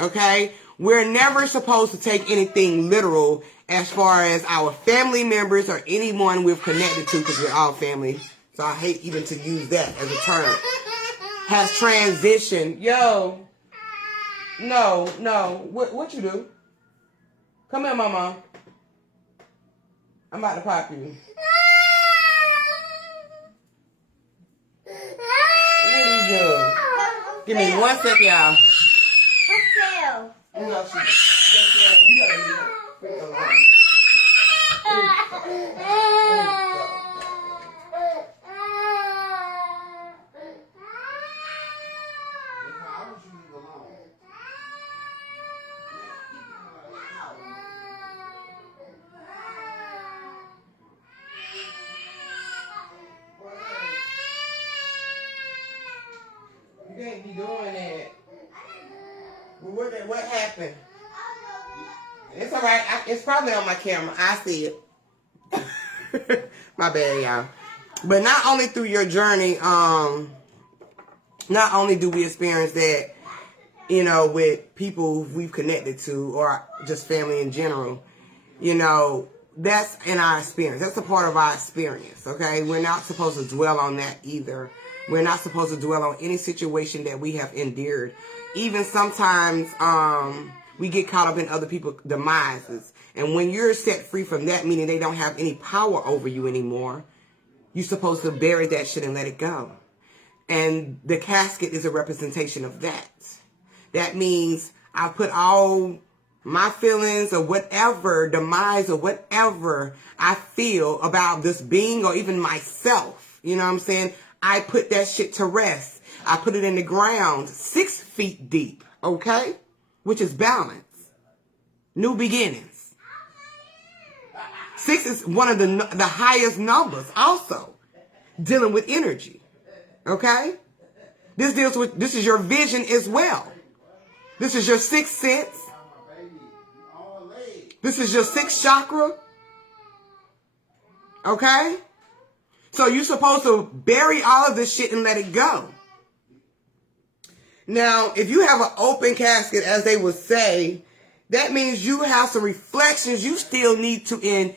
okay? We're never supposed to take anything literal as far as our family members or anyone we've connected to, because we're all family. So I hate even to use that as a term. Has transitioned. Yo. No. What you do? Come here, mama. I'm about to pop you. What do you do? Give me 1 second, y'all. No, you gotta leave it alone. You can't be doing that. What happened? It's all right. It's probably on my camera. I see it. My bad, y'all. But not only through your journey, not only do we experience that, with people we've connected to, or just family in general, that's in our experience. That's a part of our experience, okay? We're not supposed to dwell on that either. We're not supposed to dwell on any situation that we have endured. Even sometimes we get caught up in other people's demises. And when you're set free from that, meaning they don't have any power over you anymore, you're supposed to bury that shit and let it go. And the casket is a representation of that. That means I put all my feelings or whatever, demise or whatever I feel about this being or even myself. You know what I'm saying? I put that shit to rest. I put it in the ground 6 feet deep, okay? Which is balance. New beginnings. 6 is one of the highest numbers also. Dealing with energy. Okay? This is your vision as well. This is your 6th sense. This is your 6th chakra. Okay? So you're supposed to bury all of this shit and let it go. Now, if you have an open casket, as they would say, that means you have some reflections you still need to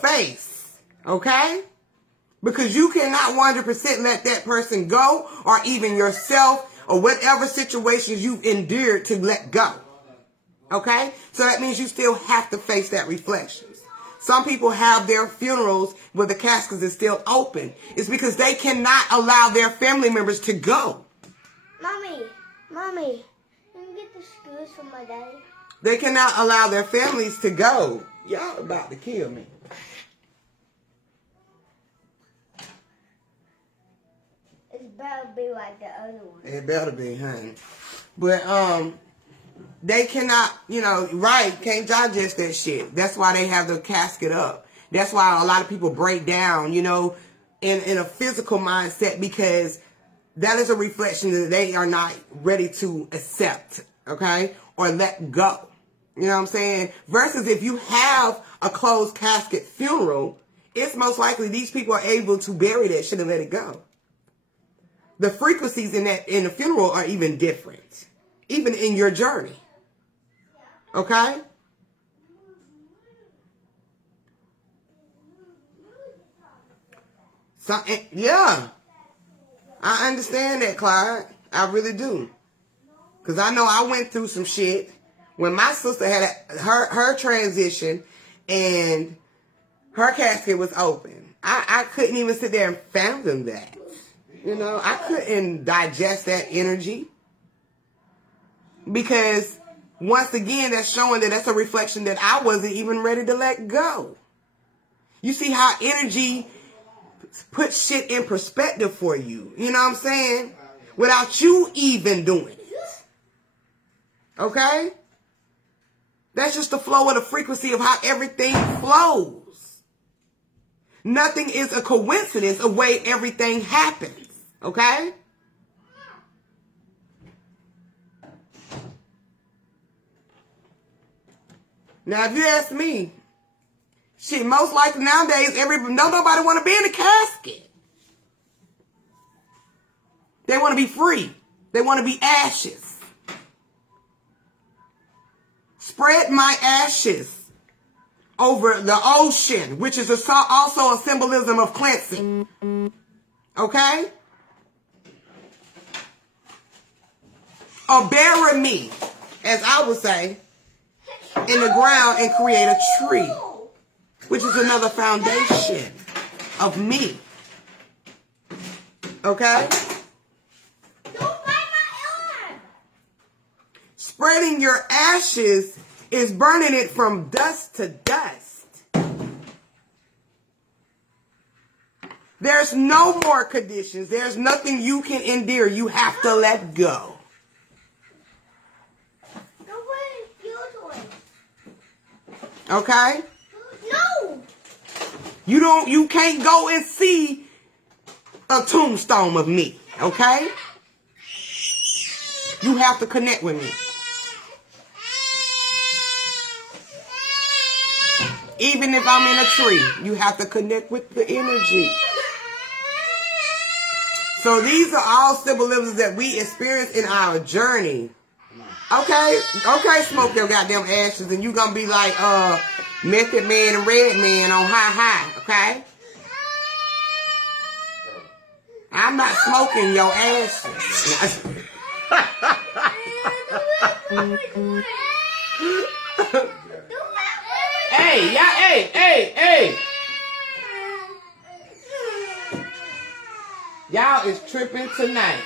face. Okay? Because you cannot 100% let that person go, or even yourself, or whatever situations you've endured to let go. Okay? So that means you still have to face that reflections. Some people have their funerals where the caskets is still open. It's because they cannot allow their family members to go. Mommy, can you get the screws from my daddy? They cannot allow their families to go. Y'all about to kill me. It better be like the other one. It better be, honey. But, they cannot, can't digest that shit. That's why they have the casket up. That's why a lot of people break down, in a physical mindset, because that is a reflection that they are not ready to accept, okay, or let go. You know what I'm saying? Versus if you have a closed casket funeral, it's most likely these people are able to bury that shit and let it go. The frequencies in the funeral are even different, even in your journey. Okay? So, yeah. I understand that, Clyde. I really do. Because I know I went through some shit when my sister had her transition and her casket was open. I couldn't even sit there and fathom that. I couldn't digest that energy. Because once again, that's showing that that's a reflection that I wasn't even ready to let go. You see how energy puts shit in perspective for you. You know what I'm saying? Without you even doing it. Okay? That's just the flow of the frequency of how everything flows. Nothing is a coincidence of the way everything happens. Okay? Now, if you ask me, shit, most likely nowadays, nobody want to be in a casket. They want to be free. They want to be ashes. Spread my ashes over the ocean, which is also a symbolism of cleansing. Okay? Or bury me, as I would say, in the ground and create a tree, which is another foundation of me. Okay? Don't bite my arm. Spreading your ashes is burning it from dust to dust. There's no more conditions. There's nothing you can endure. You have to let go. Okay? No. You can't go and see a tombstone of me. Okay? You have to connect with me. Even if I'm in a tree, you have to connect with the energy. So these are all symbolisms that we experience in our journey. Okay, smoke your goddamn ashes, and you gonna be like Method Man and Red Man on high, okay? I'm not smoking your ashes. Hey! Y'all is tripping tonight.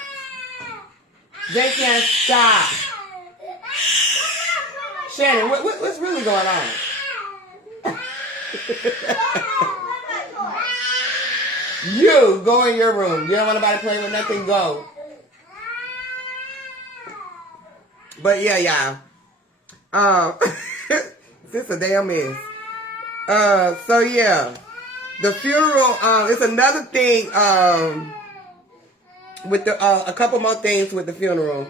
They can't stop. Shannon, what's really going on? You go in your room. You don't want nobody playing with nothing. Go. But yeah, y'all. This is a damn mess. So yeah, the funeral. It's another thing. With the a couple more things with the funeral.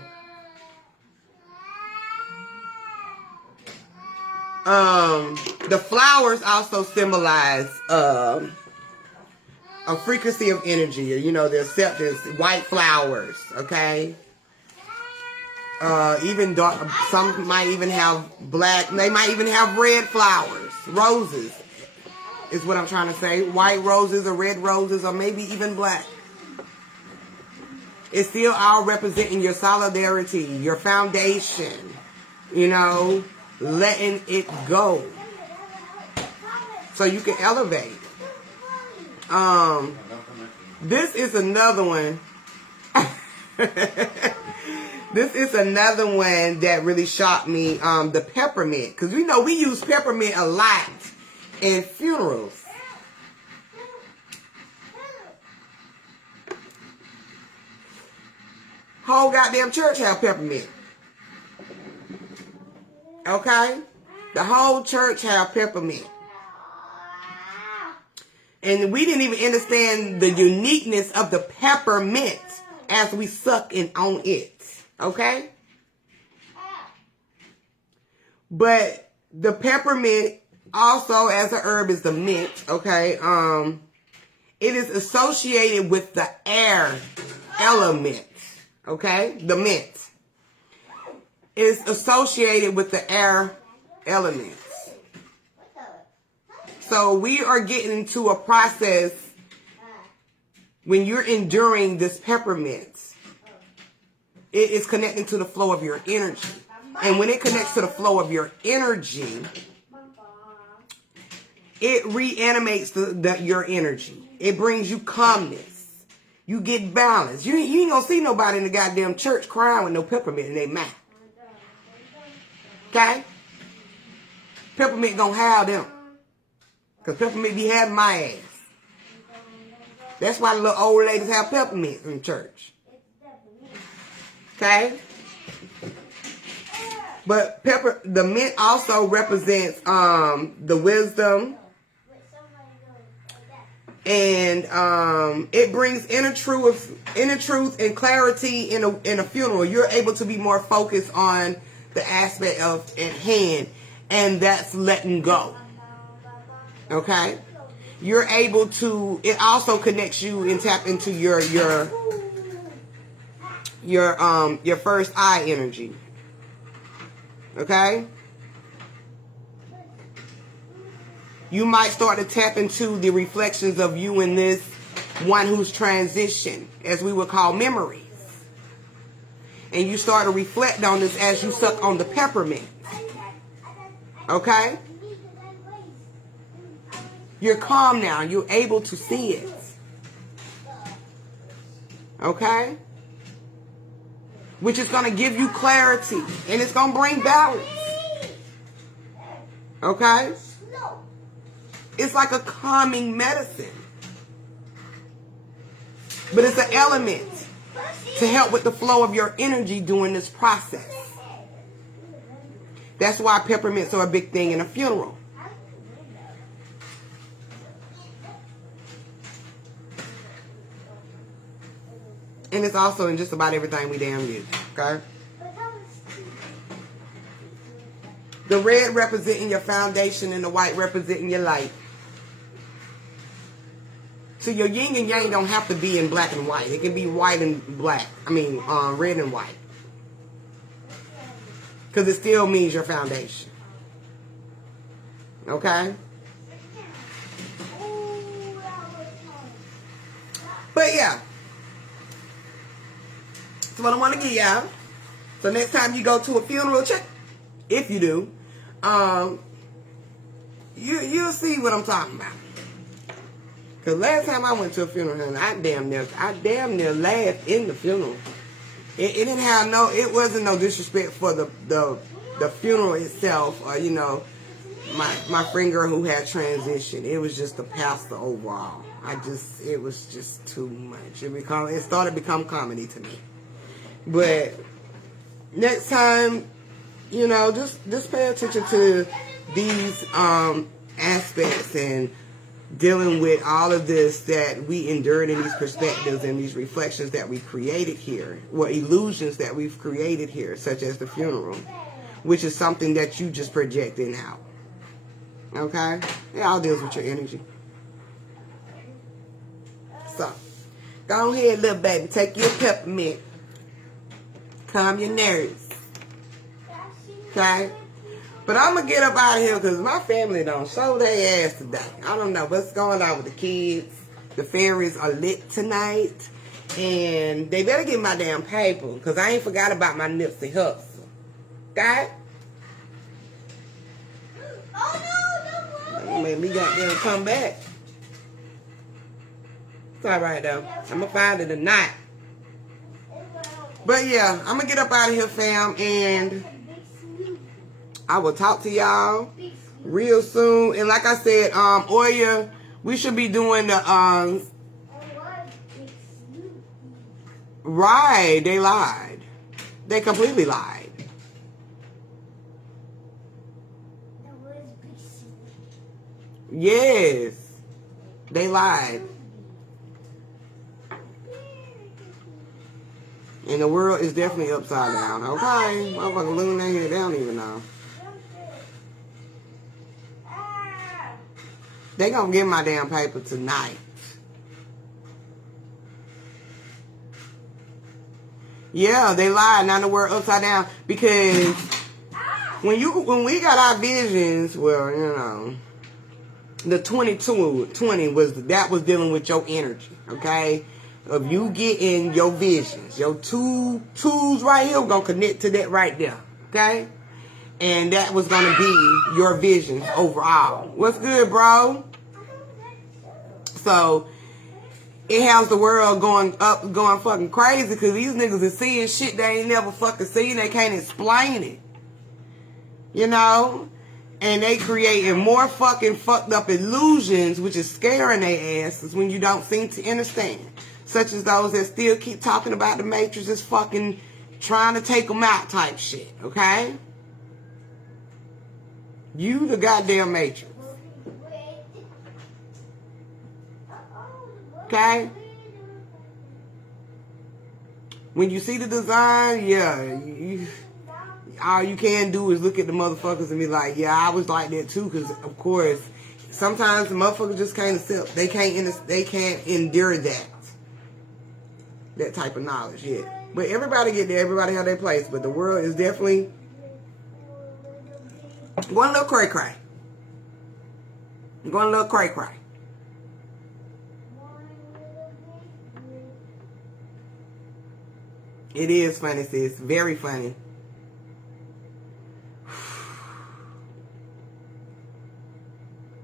The flowers also symbolize a frequency of energy, or, you know, the acceptance, white flowers, okay? Even dark, some might even have black, they might even have red flowers, roses, is what I'm trying to say. White roses or red roses or maybe even black. It's still all representing your solidarity, your foundation, you know, letting it go so you can elevate. This is another one. This is another one that really shocked me. The peppermint. Because we know we use peppermint a lot in funerals. Whole goddamn church have peppermint. Okay? The whole church have peppermint. And we didn't even understand the uniqueness of the peppermint as we suck in on it. Okay? But the peppermint also as a herb is the mint. Okay? It is associated with the air element. Okay? The mint is associated with the air elements. So we are getting into a process when you're enduring this peppermint. It is connecting to the flow of your energy. And when it connects to the flow of your energy, it reanimates your energy. It brings you calmness. You get balance. You ain't gonna see nobody in the goddamn church crying with no peppermint in their mouth. Okay? Peppermint gonna have them. Because peppermint be having my ass. That's why the little old ladies have peppermint in church. Okay? But the mint also represents the wisdom. And it brings inner truth and clarity in a funeral. You're able to be more focused on the aspect of at hand. And that's letting go. Okay? You're able to, it also connects you and tap into your first eye energy. Okay? You might start to tap into the reflections of you in this one who's transitioned, as we would call memories. And you start to reflect on this as you suck on the peppermint. Okay? You're calm now. You're able to see it. Okay? Which is going to give you clarity. And it's going to bring balance. Okay? It's like a calming medicine. But it's an element to help with the flow of your energy during this process. That's why peppermints are a big thing in a funeral. And it's also in just about everything we damn use. Okay? The red representing your foundation and the white representing your light. So your yin and yang don't have to be in black and white. It can be white and black. I mean, red and white. Because it still means your foundation. Okay? But yeah. That's what I want to give y'all. So next time you go to a funeral, check. If you do, you'll see what I'm talking about. Cause last time I went to a funeral, I damn near laughed in the funeral. It didn't have it wasn't no disrespect for the funeral itself, or you know, my friend girl who had transitioned. It was just the pastor overall. It was just too much. It started to become comedy to me. But next time, you know, just pay attention to these aspects and dealing with all of this that we endured in these perspectives and these reflections that we created here, or illusions that we've created here, such as the funeral, which is something that you just projecting out. Okay? It all deals with your energy. So, go ahead, little baby. Take your peppermint. Calm your nerves. Okay? But I'm going to get up out of here because my family don't show their ass today. I don't know what's going on with the kids. The fairies are lit tonight. And they better get my damn paper because I ain't forgot about my Nipsey Hussle. Okay? Oh no, don't Make me goddamn come back. It's alright though. I'm going to find it tonight. But yeah, I'm going to get up out of here, fam. And I will talk to y'all real soon. And like I said, Oya, we should be doing the right, they lied. They completely lied. Yes. They lied. And the world is definitely upside down. Okay? Motherfucker looking at here, they don't even know. They gonna get my damn paper tonight. Yeah, they lied. Now the world upside down because when we got our visions, well, you know, the 2020 was dealing with your energy, okay? Of you getting your visions, your two tools right here, we're gonna connect to that right there, okay? And that was gonna be your visions overall. What's good, bro? So it has the world going up, going fucking crazy because these niggas is seeing shit they ain't never fucking seen. They can't explain it. You know? And they creating more fucking fucked up illusions, which is scaring their asses when you don't seem to understand. Such as those that still keep talking about the Matrix is fucking trying to take them out type shit. Okay? You the goddamn Matrix. Okay? When you see the design, yeah, all you can do is look at the motherfuckers and be like, yeah, I was like that too, because of course, sometimes the motherfuckers just can't accept, they can't endure that type of knowledge yet. But everybody get there, everybody have their place, but the world is definitely going a little cray-cray. Going a little cray-cray. It is funny, sis. Very funny.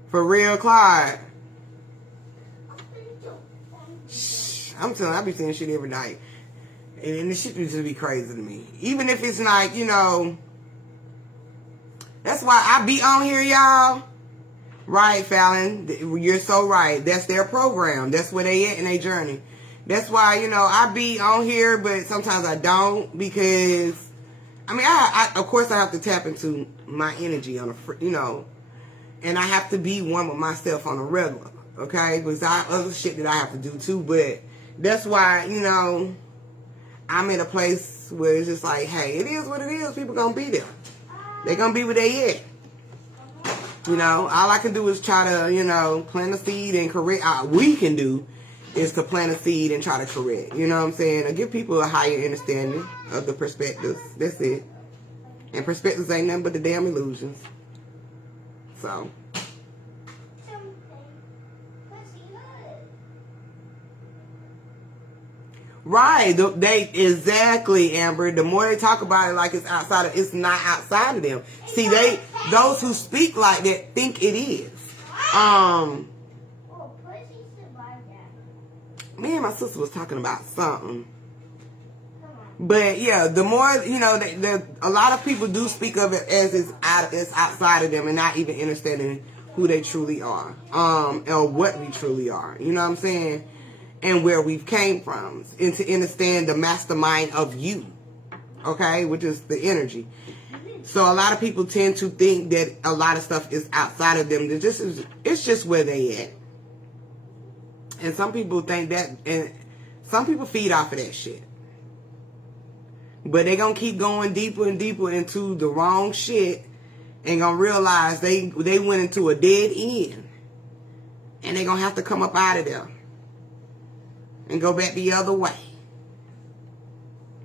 For real, Clyde. I'm telling you, I be seeing shit every night. And the shit used to be crazy to me. Even if it's like, you know, that's why I be on here, y'all. Right, Fallon? You're so right. That's their program. That's where they at in their journey. That's why, you know, I be on here, but sometimes I don't because, I mean, I of course I have to tap into my energy on a, you know, and I have to be one with myself on a regular, okay? Because I have other shit that I have to do too, but that's why, you know, I'm in a place where it's just like, hey, it is what it is. People gonna be there. They gonna be where they at. You know, all I can do is try to, you know, plant a seed and correct. We can do is to plant a seed and try to correct. You know what I'm saying? Or give people a higher understanding of the perspectives. That's it. And perspectives ain't nothing but the damn illusions. So. Right. Exactly, Amber. The more they talk about it like it's outside of, it's not outside of them. See, those who speak like that think it is. Me and my sister was talking about something. But yeah, the more, you know, a lot of people do speak of it as it's outside of them and not even understanding who they truly are, or what we truly are. You know what I'm saying? And where we've came from, and to understand the mastermind of you, okay, which is the energy. So a lot of people tend to think that a lot of stuff is outside of them. It's just where they at. And some people think that, and some people feed off of that shit. But they gonna keep going deeper and deeper into the wrong shit and gonna realize they went into a dead end. And they gonna have to come up out of there. and go back the other way.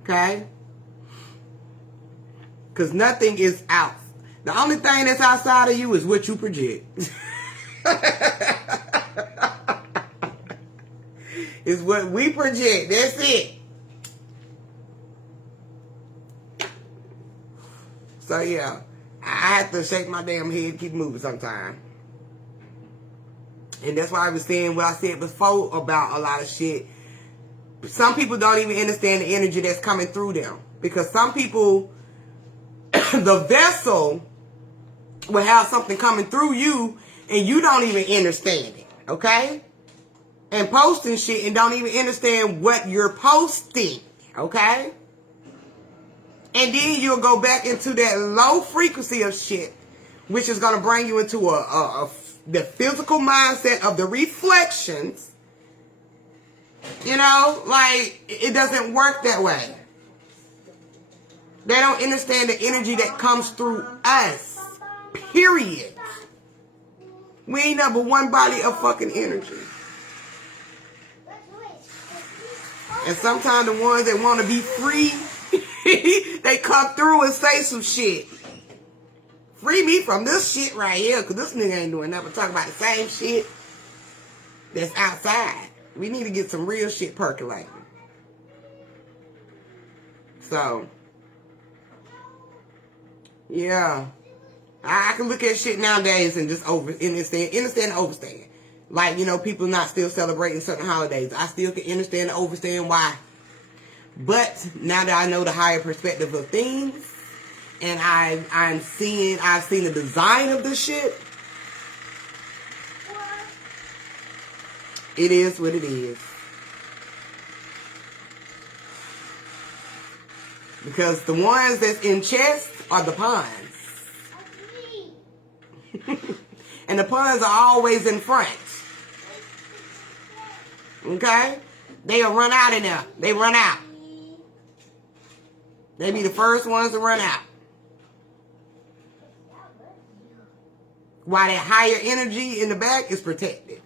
Okay? Because nothing is out. The only thing that's outside of you is what you project. It's what we project. That's it. So yeah, I have to shake my damn head and keep moving sometime. And that's why I was saying what I said before about a lot of shit. Some people don't even understand the energy that's coming through them. Because some people, the vessel will have something coming through you and you don't even understand it. Okay? And posting shit and don't even understand what you're posting. Okay? And then you'll go back into that low frequency of shit, which is going to bring you into the physical mindset of the reflections. You know, like, it doesn't work that way. They don't understand the energy that comes through us. Period. We ain't number one body of fucking energy. And sometimes the ones that want to be free, they come through and say some shit. Free me from this shit right here, because this nigga ain't doing nothing but talk about the same shit that's outside. We need to get some real shit percolating. So, yeah. I can look at shit nowadays and just understand and overstand. Like, you know, people not still celebrating certain holidays. I still can understand and overstand why. But now that I know the higher perspective of things, and I've seen the design of this shit, it is what it is. Because the ones that's in chess are the pawns. And the pawns are always in front. Okay? They'll run out in there. They run out. They be the first ones to run out. While that higher energy in the back is protected.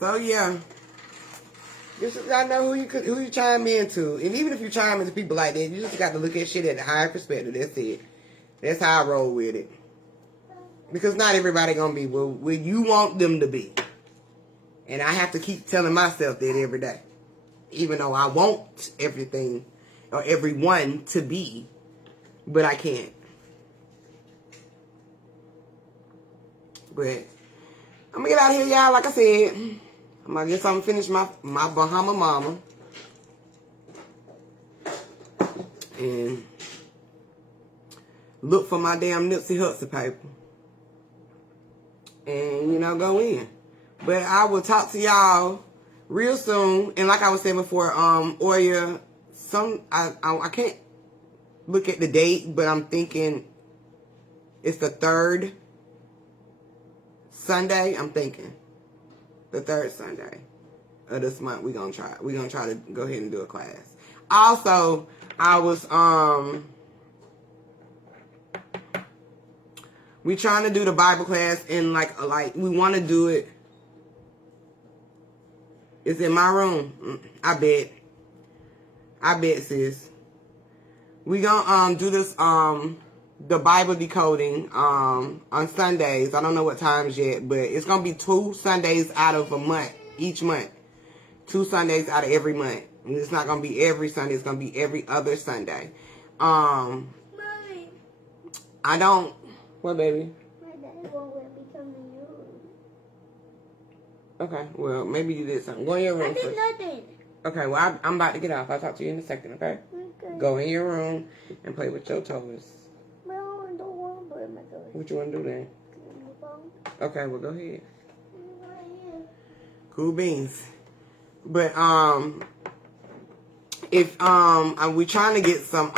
So yeah. Just gotta know who you chime into. And even if you chime into people like that, you just got to look at shit at the higher perspective. That's it. That's how I roll with it. Because not everybody gonna be where you want them to be. And I have to keep telling myself that every day. Even though I want everything or everyone to be. But I can't. But I'm gonna get out of here, y'all. Like I said, I'm gonna get something finished my Bahama mama. And look for my damn Nipsey Hussle paper. And, you know, go in. But I will talk to y'all real soon. And like I was saying before, Oya, I can't look at the date, but I'm thinking it's the third Sunday. I'm thinking the third Sunday of this month. We're gonna try to go ahead and do a class. Also, I was we trying to do the Bible class in like we want to do it. It's in my room. I bet, sis. We gonna do this the Bible decoding on Sundays. I don't know what times yet, but it's gonna be 2 Sundays out of a month, each month. 2 Sundays out of every month. And it's not gonna be every Sunday, it's gonna be every other Sunday. Mommy. I don't. What, baby? My daddy won't let me come in your room. Okay, well, maybe you did something. Go in your room I did first. nothing. Okay, well, I'm about to get off. I'll talk to you in a second, okay? Okay. Go in your room and play with your toys. But I don't want to play with my toys. What you want to do then? Okay, well, go ahead. Right here. Cool beans. But, if, we trying to get some,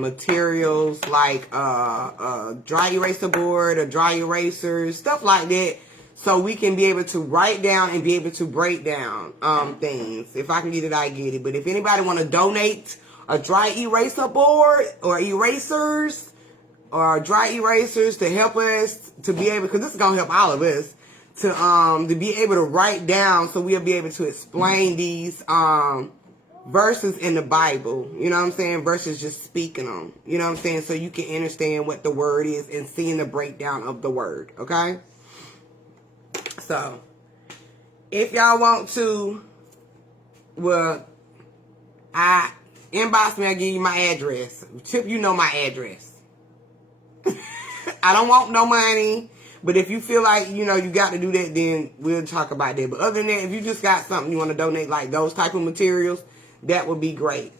materials like, dry eraser board or dry erasers, stuff like that. So we can be able to write down and be able to break down, things. If I can get it, I get it. But if anybody want to donate a dry eraser board or erasers or dry erasers to help us to be able, because this is gonna help all of us to be able to write down, so we'll be able to explain these verses in the Bible. You know what I'm saying? Versus just speaking them. You know what I'm saying? So you can understand what the word is and seeing the breakdown of the word. Okay. So if y'all want to, well, I inbox me. I give you my address. Tip, you know my address. I don't want no money, but if you feel like, you know, you got to do that, then we'll talk about that. But other than that, if you just got something you want to donate, like those type of materials, that would be great.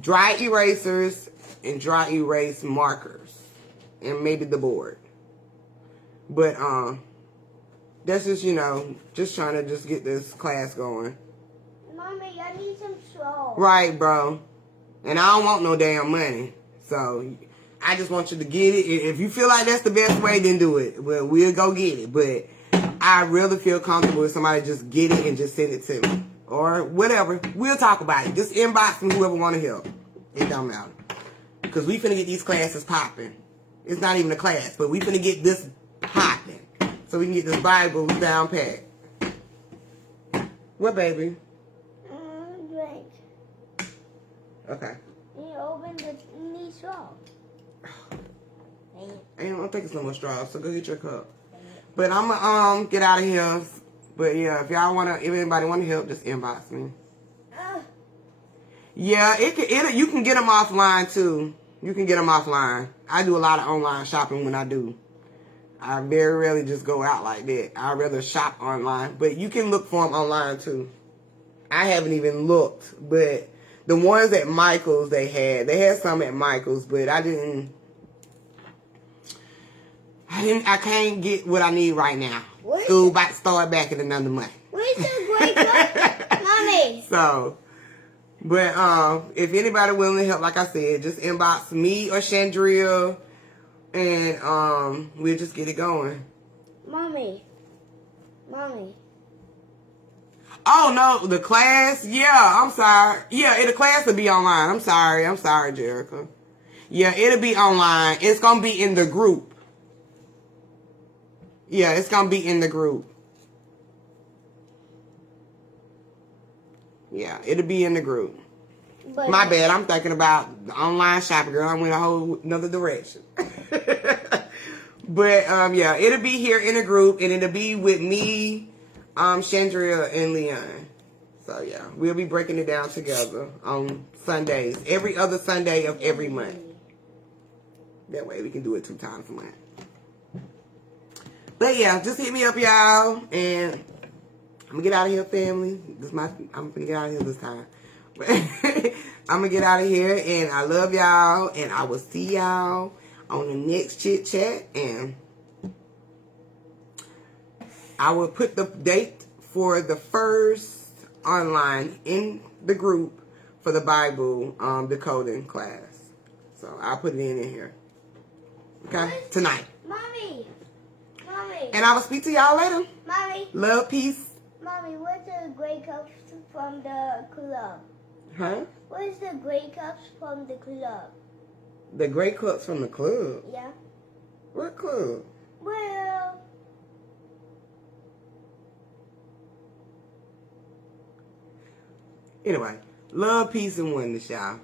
Dry erasers and dry erase markers, and maybe the board. But that's just, you know, just trying to just get this class going. Mommy, I need some straw. Right, bro. And I don't want no damn money. So I just want you to get it. If you feel like that's the best way, then do it. Well, we'll go get it. But I really feel comfortable if somebody just get it and just send it to me. Or whatever. We'll talk about it. Just inbox from whoever want to help. It don't matter. Because we finna get these classes popping. It's not even a class, but we finna get this popping. So we can get this Bible down pat. What, baby? Drink. Okay. You open the need straw. I don't think it's no more straws, so go get your cup. But I'm gonna get out of here. But yeah, if y'all wanna, if anybody wanna help, just inbox me. Yeah, you can get them offline too. You can get them offline. I do a lot of online shopping when I do. I very rarely just go out like that. I rather shop online, but you can look for them online too. I haven't even looked, but the ones at Michael's they had some at Michael's, but I can't get what I need right now. School about to start back in another month. Where's the gray cup? Mommy. So, but if anybody willing to help, like I said, just inbox me or Chandria, and we'll just get it going. Mommy. Oh no, the class? Yeah, I'm sorry. Yeah, the class will be online. I'm sorry, Jerica. Yeah, it'll be online. It's gonna be in the group. Yeah, it's gonna be in the group. Yeah, it'll be in the group. But My bad, I'm thinking about the online shopping, girl. I went a whole another direction. But yeah, it'll be here in the group, and it'll be with me, Chandria, and Leon. So yeah, we'll be breaking it down together on Sundays, every other Sunday of every month. That way we can do it 2 times a month. But yeah, just hit me up, y'all, and I'm gonna get out of here, family. I'm gonna get out of here this time. I'm gonna get out of here, and I love y'all, and I will see y'all on the next chit chat, and I will put the date for the first online in the group for the Bible decoding class. So I'll put it in here. Okay, tonight. Mommy. And I will speak to y'all later. Mommy. Love, peace. Mommy, what's the gray cups from the club? Huh? Where's the gray cups from the club? The gray cups from the club? Yeah. What club? Well, anyway, love, peace, and oneness, y'all.